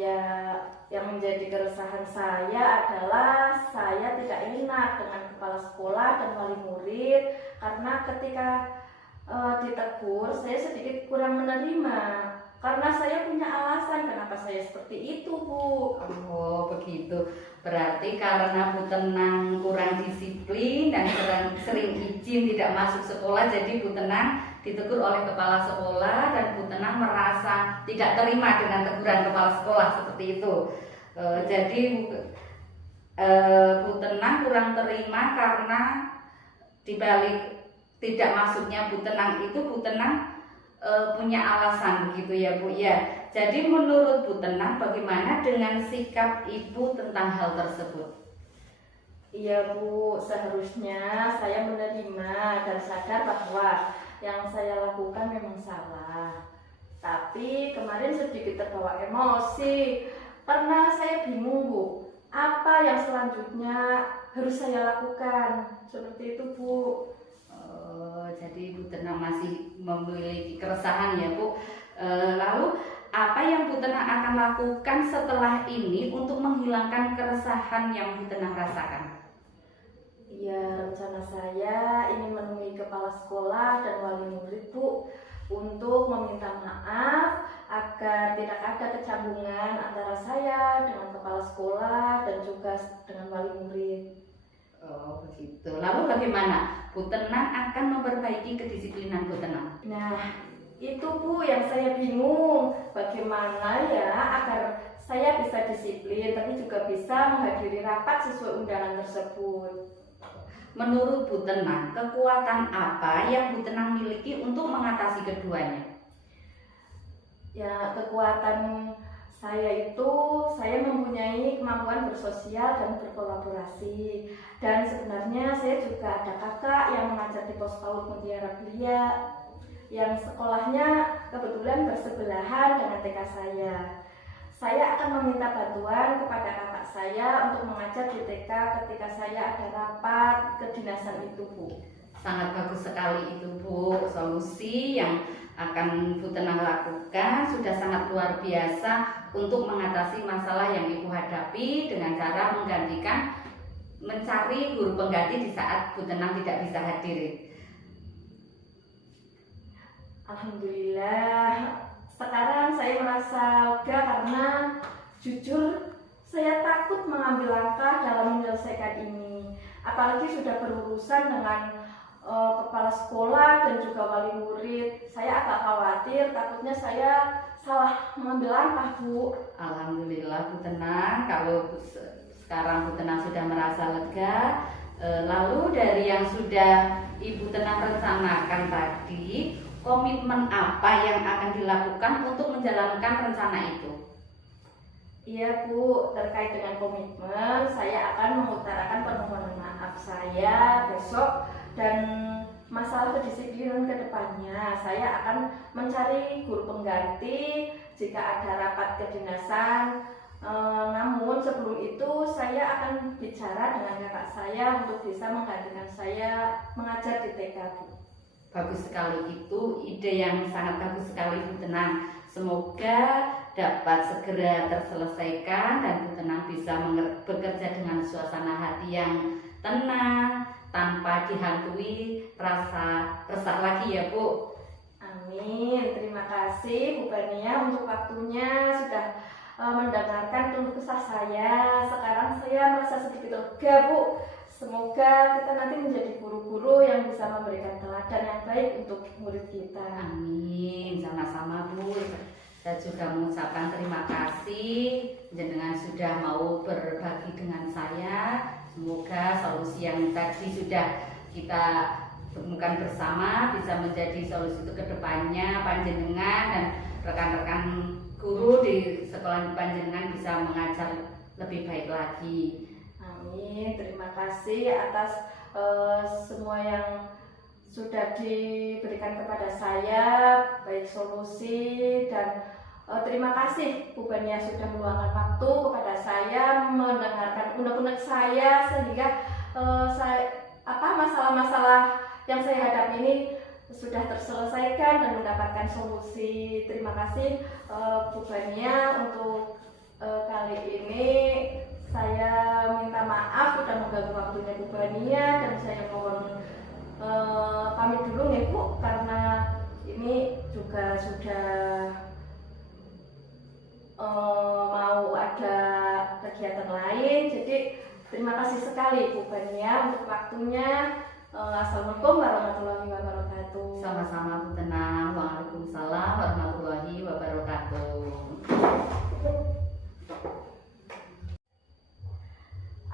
Ya, yang menjadi keresahan saya adalah saya tidak enak dengan kepala sekolah dan wali murid karena ketika ditegur saya sedikit kurang menerima karena saya punya alasan kenapa saya seperti itu Bu. Oh begitu, berarti karena Bu Tenang kurang disiplin dan sering izin tidak masuk sekolah, jadi Bu Tenang ditegur oleh kepala sekolah dan Bu Tenang merasa tidak terima dengan teguran kepala sekolah seperti itu. Jadi Bu Tenang kurang terima karena dibalik tidak masuknya Bu Tenang itu Bu Tenang punya alasan begitu ya Bu ya. Jadi menurut Bu Tenang bagaimana dengan sikap Ibu tentang hal tersebut? Iya Bu, seharusnya saya menerima dan sadar bahwa yang saya lakukan memang salah. Tapi kemarin sedikit terbawa emosi karena saya bingung Bu, apa yang selanjutnya harus saya lakukan. Seperti itu Bu. Jadi Bu Tenang masih memiliki keresahan ya Bu. Lalu apa yang Bu Tenang akan lakukan setelah ini untuk menghilangkan keresahan yang Bu Tenang rasakan? Ya, rencana saya ingin menemui kepala sekolah dan wali murid Bu untuk meminta maaf agar tidak ada kecambungan antara saya dengan kepala sekolah dan juga dengan wali murid. Oh begitu. Lalu bagaimana Bu Tenang akan memperbaiki kedisiplinan Bu Tenang? Nah, itu Bu yang saya bingung. Bagaimana ya agar saya bisa disiplin tapi juga bisa menghadiri rapat sesuai undangan tersebut. Menurut Bu Tenang, kekuatan apa yang Bu Tenang miliki untuk mengatasi keduanya? Ya, kekuatan saya itu, saya mempunyai kemampuan bersosial dan berkolaborasi. Dan sebenarnya saya juga ada kakak yang mengajar di pos PAUD Mutiara Belia yang sekolahnya kebetulan bersebelahan dengan TK saya. Saya akan meminta bantuan kepada kakak saya untuk mengajar di TK ketika saya ada rapat kedinasan itu Bu. Sangat bagus sekali itu Bu. Solusi yang akan Bu Tenang lakukan sudah sangat luar biasa untuk mengatasi masalah yang Ibu hadapi dengan cara mencari guru pengganti di saat Bu Tenang tidak bisa hadir. Alhamdulillah, sekarang saya merasa lega karena jujur saya takut mengambil langkah dalam menyelesaikan ini. Apalagi sudah berurusan dengan kepala sekolah dan juga wali murid. Saya agak khawatir, takutnya saya salah mengambil langkah Bu. Alhamdulillah Bu Tenang, kalau sekarang Bu Tenang sudah merasa lega. Lalu dari yang sudah Ibu Tenang rencanakan tadi, komitmen apa yang akan dilakukan untuk menjalankan rencana itu? Iya Bu, terkait dengan komitmen, saya akan mengutarakan permohonan maaf saya besok dan masalah kedisiplinan ke depannya. Saya akan mencari guru pengganti jika ada rapat kedinasan. Namun sebelum itu saya akan bicara dengan kakak saya untuk bisa menggantikan saya mengajar di TK Bu. Bagus sekali itu, ide yang sangat bagus sekali Bu Tenang. Semoga dapat segera terselesaikan dan Bu Tenang bisa bekerja dengan suasana hati yang tenang tanpa dihantui rasa resah lagi ya Bu. Amin. Terima kasih Bu Bania untuk waktunya sudah mendengarkan keluh kesah saya. Sekarang saya merasa sedikit lega Bu. Semoga kita nanti menjadi guru-guru yang bisa memberikan teladan yang baik untuk murid kita. Amin, sama-sama Bu. Saya juga mengucapkan terima kasih jenengan sudah mau berbagi dengan saya. Semoga solusi yang tadi sudah kita temukan bersama bisa menjadi solusi untuk kedepannya. Panjenengan dan rekan-rekan guru di sekolah panjenengan bisa mengajar lebih baik lagi. Amin. Terima kasih atas semua yang sudah diberikan kepada saya, baik solusi dan terima kasih Bu Bania sudah meluangkan waktu kepada saya, mendengarkan unek-unek saya sehingga masalah-masalah yang saya hadapi ini sudah terselesaikan dan mendapatkan solusi. Terima kasih Bu Bania. Untuk kali ini saya minta maaf sudah mengganggu waktunya Bu Bania dan saya mohon pamit dulu ya Bu, karena ini juga sudah mau ada kegiatan lain. Jadi terima kasih sekali Bu Bania untuk waktunya. Assalamualaikum warahmatullahi wabarakatuh. Sama-sama Bu Tenang. Waalaikumsalam warahmatullahi wabarakatuh.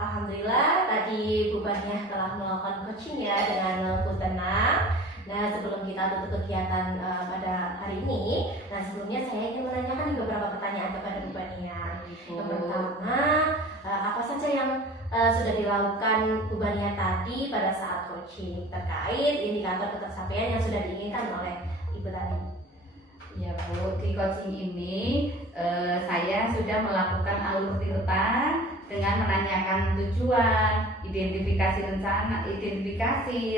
Alhamdulillah tadi Bu Bania telah melakukan coaching ya dengan Bu Tenang. Nah, sebelum kita tutup kegiatan pada hari ini, nah sebelumnya saya ingin menanyakan beberapa pertanyaan kepada Bu Bania. Yang pertama, apa saja yang sudah dilakukan Bu Bania tadi pada saat coaching terkait indikator ketercapaian yang sudah diinginkan oleh Ibu tadi? Ya Bu, di coaching ini saya sudah melakukan alur tirta dengan menanyakan tujuan, identifikasi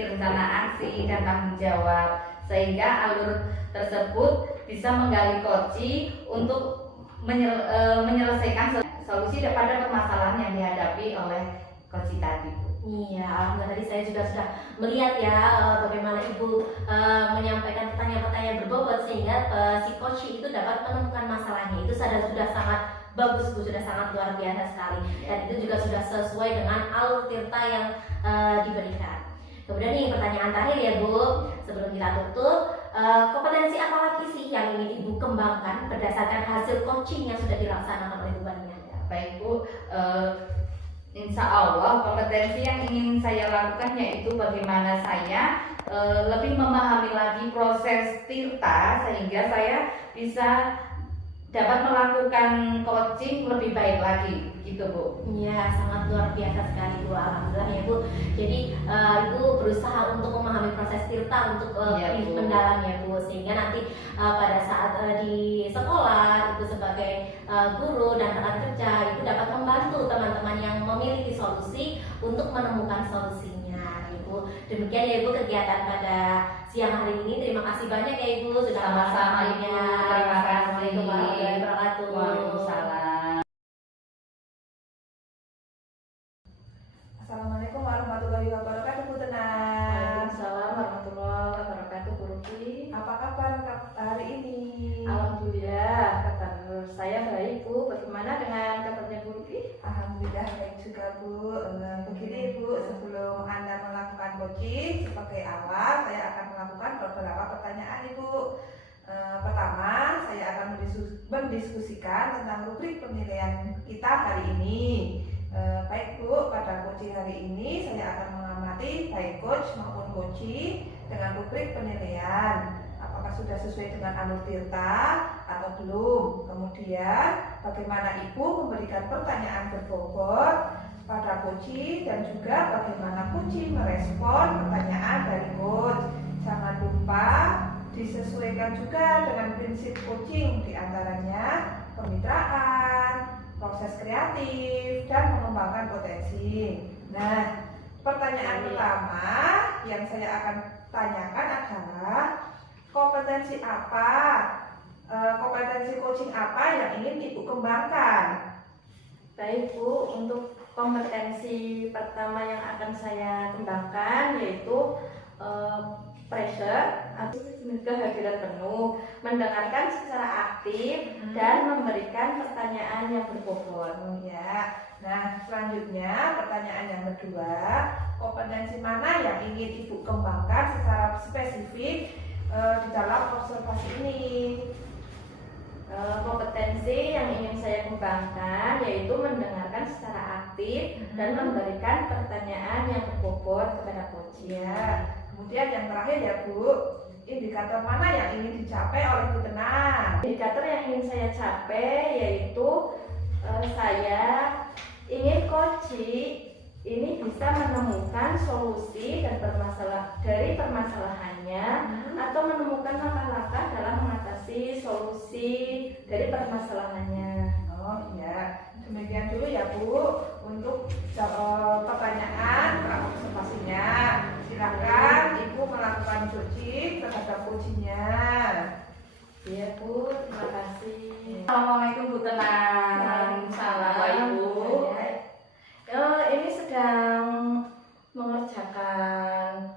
rencana aksi dan tanggung jawab, sehingga alur tersebut bisa menggali koci untuk menyelesaikan solusi pada permasalahan yang dihadapi oleh koci tadi. Iya, alhamdulillah tadi saya juga sudah melihat ya bagaimana Ibu menyampaikan pertanyaan-pertanyaan berbobot sehingga si coach itu dapat menemukan masalahnya. Itu sudah sangat bagus Bu, sudah sangat luar biasa sekali. Dan itu juga sudah sesuai dengan alur tirta yang diberikan. Kemudian nih pertanyaan terakhir ya Bu, sebelum kita tutup, kompetensi apa lagi sih yang ingin Ibu kembangkan berdasarkan hasil coaching yang sudah dilaksanakan oleh Bu Bania? Baik Bu, insya Allah kompetensi yang ingin saya lakukan yaitu bagaimana saya lebih memahami lagi proses tirta sehingga saya bisa dapat melakukan coaching lebih baik lagi, gitu Bu. Iya, sangat luar biasa sekali Bu, alhamdulillah ya Bu. Jadi Ibu berusaha untuk memahami proses tirta untuk lebih mendalam ya Bu, sehingga nanti pada saat di sekolah Ibu sebagai guru dan rekan kerja Ibu dapat membantu teman-teman yang memiliki solusi untuk menemukan solusinya. Ibu, demikian ya Ibu kegiatan pada siang hari ini. Terima kasih banyak ya Ibu sudah Sama-sama Ibu. Terima kasih. Assalamualaikum warahmatullahi wabarakatuh. Waalaikumsalam. Assalamualaikum warahmatullahi wabarakatuh Bu Tenang. Waalaikumsalam warahmatullahi wabarakatuh Bu Ruki. Apa kabar hari ini? Alhamdulillah, kabar saya baik Bu. Bagaimana dengan kabarnya Bu Ruki? Alhamdulillah baik juga Bu. Begini Bu, sebelum Anda melakukan coaching sebagai awal, saya akan melakukan beberapa pertanyaan Ibu. Pertama, saya akan mendiskusikan tentang rubrik penilaian kita hari ini. Baik Bu, pada coaching hari ini saya akan mengamati baik coach maupun coaching dengan rubrik penilaian. Apakah sudah sesuai dengan alur tirta atau belum? Kemudian bagaimana Ibu memberikan pertanyaan berbobot pada coaching dan juga bagaimana coaching merespon pertanyaan dari coach. Jangan lupa disesuaikan juga dengan prinsip coaching, diantaranya kemitraan, proses kreatif, dan mengembangkan potensi. Nah, pertanyaan pertama yang saya akan tanyakan adalah kompetensi apa, kompetensi coaching apa yang ingin Ibu kembangkan? Baik Bu, untuk kompetensi pertama yang akan saya kembangkan yaitu pressure atau kehadiran penuh, mendengarkan secara aktif dan memberikan pertanyaan yang berbobot. Ya. Nah, selanjutnya pertanyaan yang kedua, kompetensi mana yang ingin Ibu kembangkan secara spesifik di dalam observasi ini? Kompetensi yang ingin saya kembangkan yaitu mendengarkan secara aktif dan memberikan pertanyaan yang berbobot kepada coach. Ya. Kemudian yang terakhir ya Bu, indikator mana yang ingin dicapai oleh Bu Tenang? Indikator yang ingin saya capai yaitu saya ingin coach ini bisa menemukan solusi dan dari permasalahannya atau menemukan langkah-langkah dalam mengatasi solusi dari permasalahannya. Oh iya, demikian dulu ya Bu untuk pertanyaan observasinya. Silakan Ibu melakukan cuci terhadap ujinya. Iya Bu, terima kasih. Assalamualaikum Bu Tenang. Waalaikumsalam. Bapak Ibu. Ini sedang mengerjakan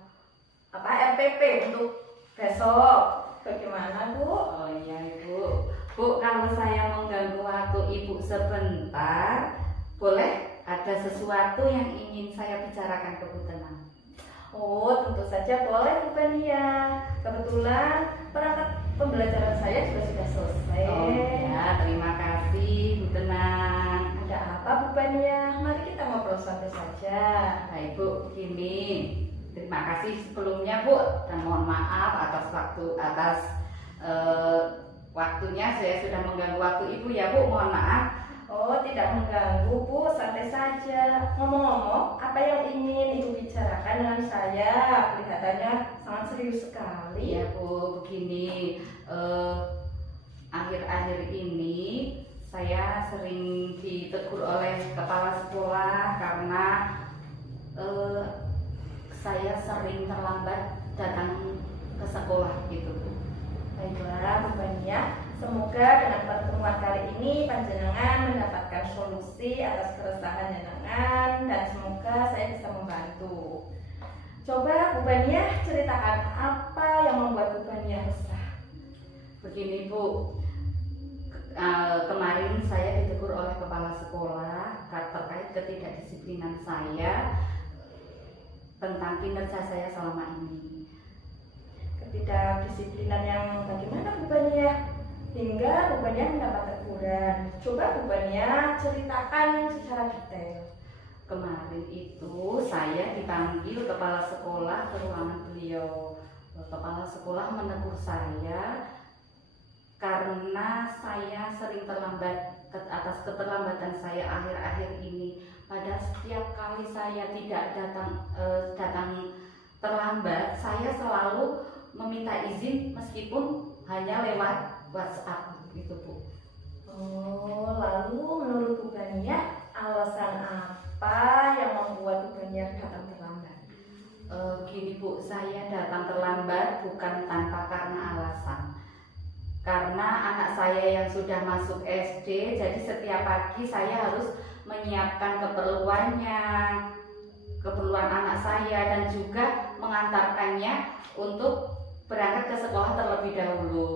RPP untuk besok. Bagaimana Bu? Oh iya Ibu. Bu, kalau saya mengganggu waktu Ibu sebentar, boleh ada sesuatu yang ingin saya bicarakan ke Bu Tenang? Oh, tentu saja boleh Bu Bania. Kebetulan perangkat pembelajaran saya juga sudah selesai. Oh ya, terima kasih Bu Tenang. Ada apa Bu Bania? Mari kita ngobrol santai saja. Baik Bu, begini. Terima kasih sebelumnya Bu, dan mohon maaf atas waktunya saya sudah mengganggu waktu Ibu ya Bu, mohon maaf. Oh, tidak mengganggu Bu, santai saja. Ngomong-ngomong, apa yang ingin Ibu bicarakan dengan saya? Kelihatannya sangat serius sekali. Iya Bu, begini. Akhir-akhir ini saya sering ditegur oleh kepala sekolah karena saya sering terlambat datang ke sekolah gitu Bu. Baiklah Bu Bania, semoga dengan pertemuan kali ini panjenengan mendapatkan solusi atas keresahan jenengan dan semoga saya bisa membantu. Coba Bu Bania ceritakan apa yang membuat Bu Bania resah. Begini Bu, kemarin saya ditegur oleh kepala sekolah terkait ketidakdisiplinan saya tentang kinerja saya selama ini. Ketidakdisiplinan yang bagaimana Bu Bania? Hingga Bu Bania mendapat teguran. Coba Bu Bania ceritakan secara detail. Kemarin itu saya dipanggil kepala sekolah ke ruangan beliau. Kepala sekolah menegur saya karena saya sering terlambat atas keterlambatan saya akhir-akhir ini. Pada setiap kali saya tidak datang terlambat, saya selalu meminta izin meskipun hanya lewat WhatsApp gitu Bu. Oh, lalu menurut Bu Bania alasan apa yang membuat Bu Bania datang terlambat? Gini Bu, saya datang terlambat bukan tanpa karena alasan. Karena anak saya yang sudah masuk SD, jadi setiap pagi saya harus menyiapkan keperluan anak saya dan juga mengantarkannya untuk berangkat ke sekolah terlebih dahulu.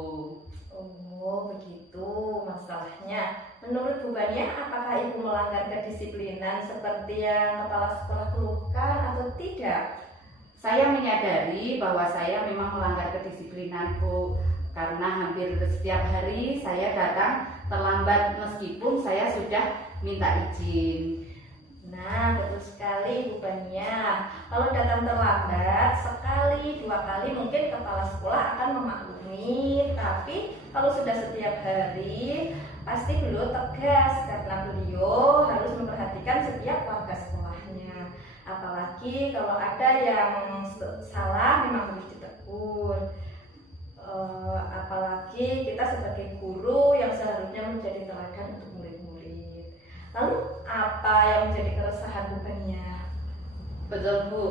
Oh, begitu masalahnya. Menurut Bu Bania, apakah Ibu melanggar kedisiplinan seperti yang kepala sekolah keluhkan atau tidak? Saya menyadari bahwa saya memang melanggar kedisiplinan Bu, karena hampir setiap hari saya datang terlambat meskipun saya sudah minta izin. Nah, betul sekali Bu Bania. Kalau datang terlambat sekali, 2 kali mungkin kepala sekolah akan memaklumi. Tapi kalau sudah setiap hari, pasti beliau tegas karena beliau harus memperhatikan setiap warga sekolahnya. Apalagi kalau ada yang salah memang harus ditegur. Apalagi kita sebagai guru yang seharusnya menjadi teladan untuk murid-murid. Lalu apa yang menjadi keresahan Bu Bania? Betul Bu,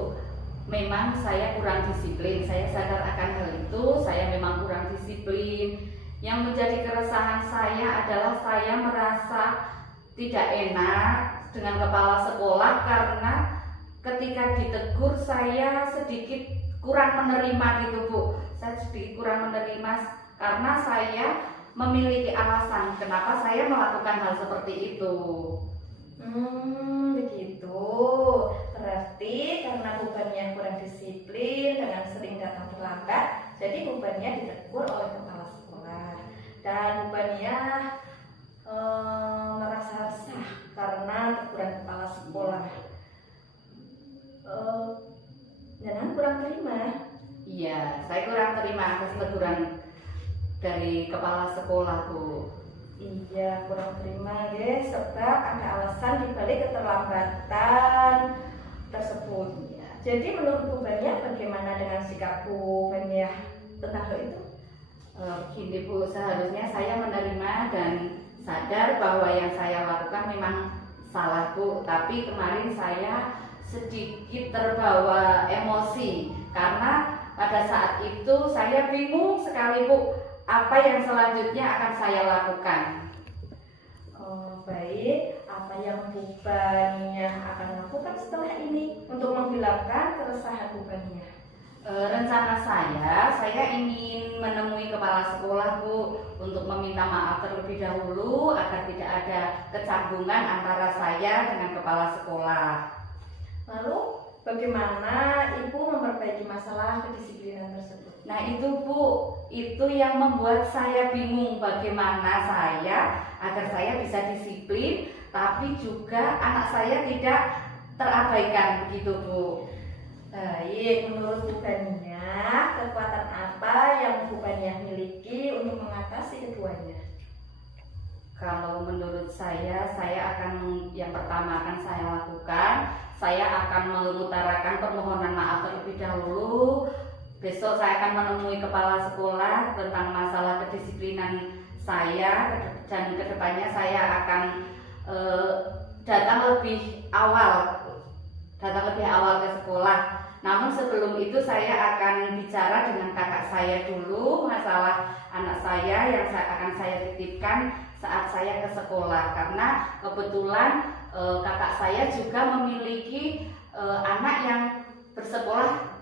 memang saya kurang disiplin. Saya sadar akan hal itu, saya memang kurang disiplin. Yang menjadi keresahan saya adalah saya merasa tidak enak dengan kepala sekolah karena ketika ditegur saya sedikit kurang menerima gitu Bu. Saya sedikit kurang menerima karena saya memiliki alasan kenapa saya melakukan hal seperti itu. Begitu. Berarti karena Bu Bania kurang disiplin dengan sering datang terlambat, jadi Bu Bania ditegur oleh kepala sekolah. dan Bu Bania merasa resah karena teguran kepala sekolah. Jangan kurang terima. Iya, saya kurang terima atas teguran dari kepala sekolah, Bu. Iya, kurang terima guys, sebab ada alasan dibalik keterlambatan tersebut. Jadi menurut Bu Bania bagaimana dengan sikap Bu Bania tentang hal itu? Gini Bu, seharusnya saya menerima dan sadar bahwa yang saya lakukan memang salah Bu, tapi kemarin saya sedikit terbawa emosi karena pada saat itu saya bingung sekali Bu, apa yang selanjutnya akan saya lakukan. Baik, apa yang Bu Bania akan lakukan setelah ini untuk menghilangkan keresahan Bu Bania? Rencana saya ingin menemui kepala sekolah Bu untuk meminta maaf terlebih dahulu agar tidak ada kecanggungan antara saya dengan kepala sekolah. Lalu bagaimana Ibu memperbaiki masalah kedisiplinan tersebut? Nah itu Bu, itu yang membuat saya bingung bagaimana saya agar saya bisa disiplin tapi juga anak saya tidak terabaikan begitu Bu. Baik, menurut Bu Bania, kekuatan apa yang Bu Bania miliki untuk mengatasi keduanya? Kalau menurut saya akan yang pertama akan saya lakukan, saya akan mengutarakan permohonan maaf terlebih dahulu. Besok saya akan menemui kepala sekolah tentang masalah kedisiplinan saya dan kedepannya saya akan datang lebih awal ke sekolah. Namun sebelum itu saya akan bicara dengan kakak saya dulu masalah anak saya yang akan saya titipkan saat saya ke sekolah, karena kebetulan kakak saya juga memiliki anak yang bersekolah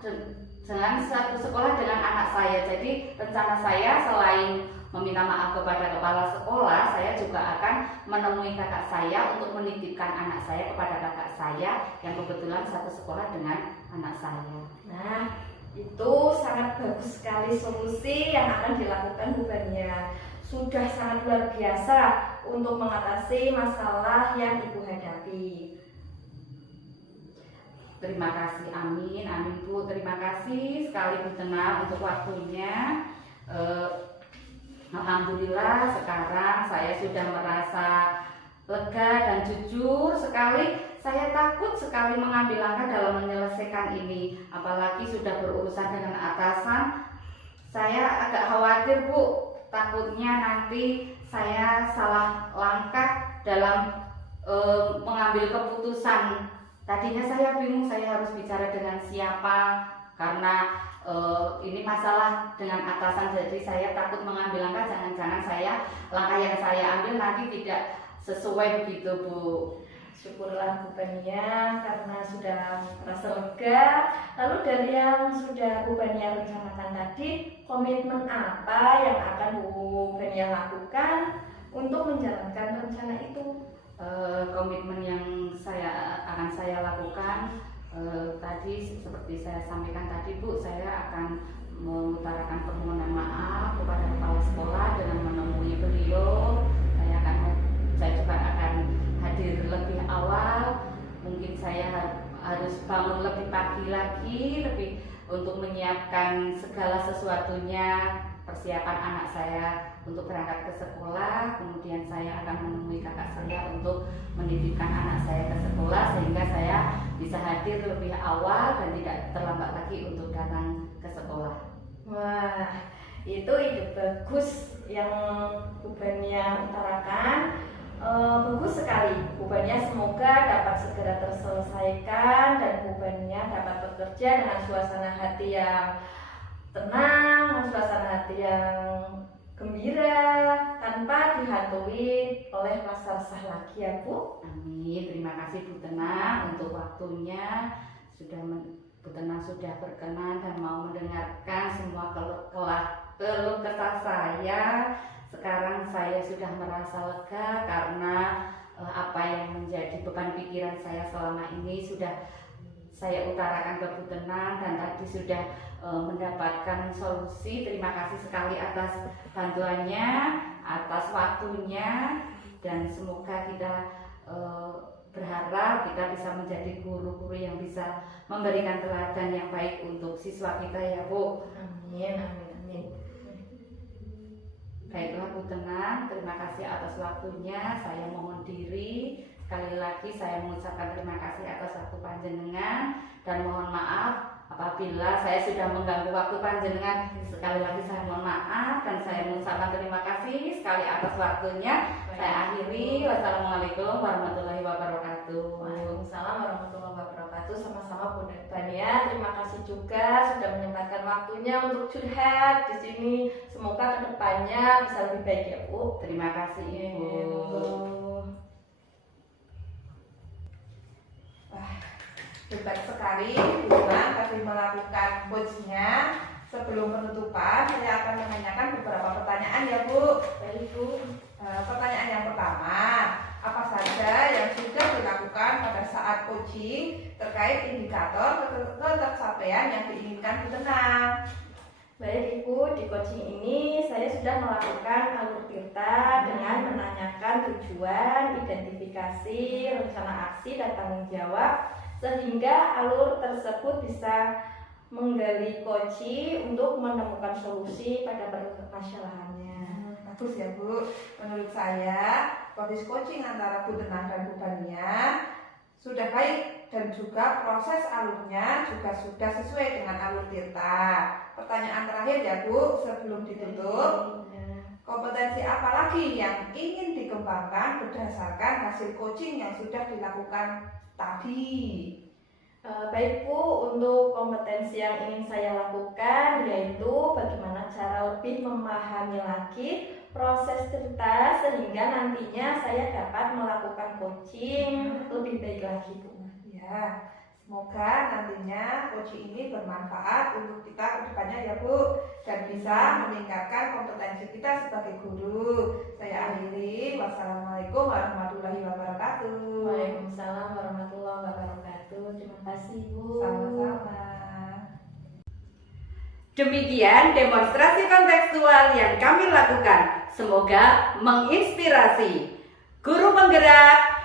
dengan satu sekolah dengan anak saya. Jadi rencana saya selain meminta maaf kepada kepala sekolah, saya juga akan menemui kakak saya untuk menitipkan anak saya kepada kakak saya yang kebetulan satu sekolah dengan anak saya. Nah, itu sangat bagus sekali solusi yang akan dilakukan Bu Bania. Sudah sangat luar biasa untuk mengatasi masalah yang Ibu hadapi. Terima kasih, amin Bu. Terima kasih sekali Bu Tena untuk waktunya. Alhamdulillah sekarang saya sudah merasa lega dan jujur sekali. Saya takut sekali mengambil langkah dalam menyelesaikan ini, apalagi sudah berurusan dengan atasan. Saya agak khawatir Bu, takutnya nanti saya salah langkah dalam mengambil keputusan. Tadinya saya bingung saya harus bicara dengan siapa karena ini masalah dengan atasan, jadi saya takut mengambil langkah, jangan-jangan langkah yang saya ambil nanti tidak sesuai begitu Bu. Syukurlah Bu Bania karena sudah merasa lega. Lalu dari yang sudah Bu Bania rencanakan tadi, komitmen apa yang akan Bu Bania lakukan untuk menjalankan rencana itu? Komitmen yang akan saya lakukan tadi seperti saya sampaikan tadi Bu, saya akan mengutarakan permohonan maaf kepada kepala sekolah dengan menemui beliau. Saya juga akan hadir lebih awal. Mungkin saya harus bangun lebih pagi lagi, untuk menyiapkan segala sesuatunya, persiapan anak saya untuk berangkat ke sekolah. Kemudian saya akan menemui kakak saya untuk menitipkan anak saya ke sekolah sehingga saya bisa hadir lebih awal dan tidak terlambat lagi untuk datang ke sekolah. Wah, itu ide bagus yang Bu Bania utarakan. Bagus sekali Bu Bania, semoga dapat segera terselesaikan dan Bu Bania dapat bekerja dengan suasana hati yang tenang, suasana hati yang gembira tanpa dihantui oleh rasa resah lagi ya Bu. Amin. Terima kasih Bu Tena untuk waktunya. Bu Tena sudah berkenan dan mau mendengarkan semua keluh kesah saya. Sekarang saya sudah merasa lega karena apa yang menjadi beban pikiran saya selama ini sudah saya utarakan ke Bu Tena dan tadi sudah mendapatkan solusi. Terima kasih sekali atas bantuannya. atas waktunya, dan semoga kita berharap kita bisa menjadi guru-guru yang bisa memberikan teladan yang baik untuk siswa kita ya Bu. Amin, amin, amin. Baiklah Bu Tenang, terima kasih atas waktunya. Saya mohon diri. Sekali lagi saya mengucapkan terima kasih atas waktu panjenengan dan mohon maaf apabila saya sudah mengganggu waktu panjenengan. Sekali lagi saya mohon maaf dan saya mengucapkan terima kasih sekali atas waktunya. Saya akhiri. Wassalamualaikum warahmatullahi wabarakatuh. Waalaikumsalam warahmatullahi wabarakatuh. Sama-sama Bunda Bania. Terima kasih juga sudah menyempatkan waktunya untuk curhat di sini. Semoga kedepannya bisa lebih baik ya Bu. Terima kasih Ibu. Hebat sekali Bu Tenang tadi melakukan coachnya. Sebelum penutupan, saya akan menanyakan beberapa pertanyaan ya Bu. Baik Bu. Pertanyaan yang pertama, apa saja yang sudah dilakukan pada saat coaching terkait indikator ketercapaian yang diinginkan Bu Tenang? Baik Ibu, di coaching ini saya sudah melakukan alur tirta dengan menanyakan tujuan, identifikasi, rencana aksi, dan tanggung jawab, sehingga alur tersebut bisa menggali koci untuk menemukan solusi pada permasalahannya. Bagus ya Bu. Menurut saya proses coaching antara Bu Tenang dan Bu Bania sudah baik dan juga proses alurnya juga sudah sesuai dengan alur tirta. Pertanyaan terakhir ya Bu sebelum ditutup. Kompetensi apa lagi yang ingin dikembangkan berdasarkan hasil coaching yang sudah dilakukan tadi? Baik Bu, untuk kompetensi yang ingin saya lakukan yaitu bagaimana cara lebih memahami lagi proses tirta sehingga nantinya saya dapat melakukan coaching lebih baik lagi Bu. Ya, semoga nantinya coaching ini bermanfaat untuk kita ke depannya ya Bu, dan bisa meningkatkan kompetensi kita sebagai guru. Saya akhiri. Wassalamualaikum warahmatullahi wabarakatuh. Waalaikumsalam warahmatullahi wabarakatuh. Terima kasih Bu. Sama-sama. Demikian demonstrasi kontekstual yang kami lakukan. Semoga menginspirasi. Guru penggerak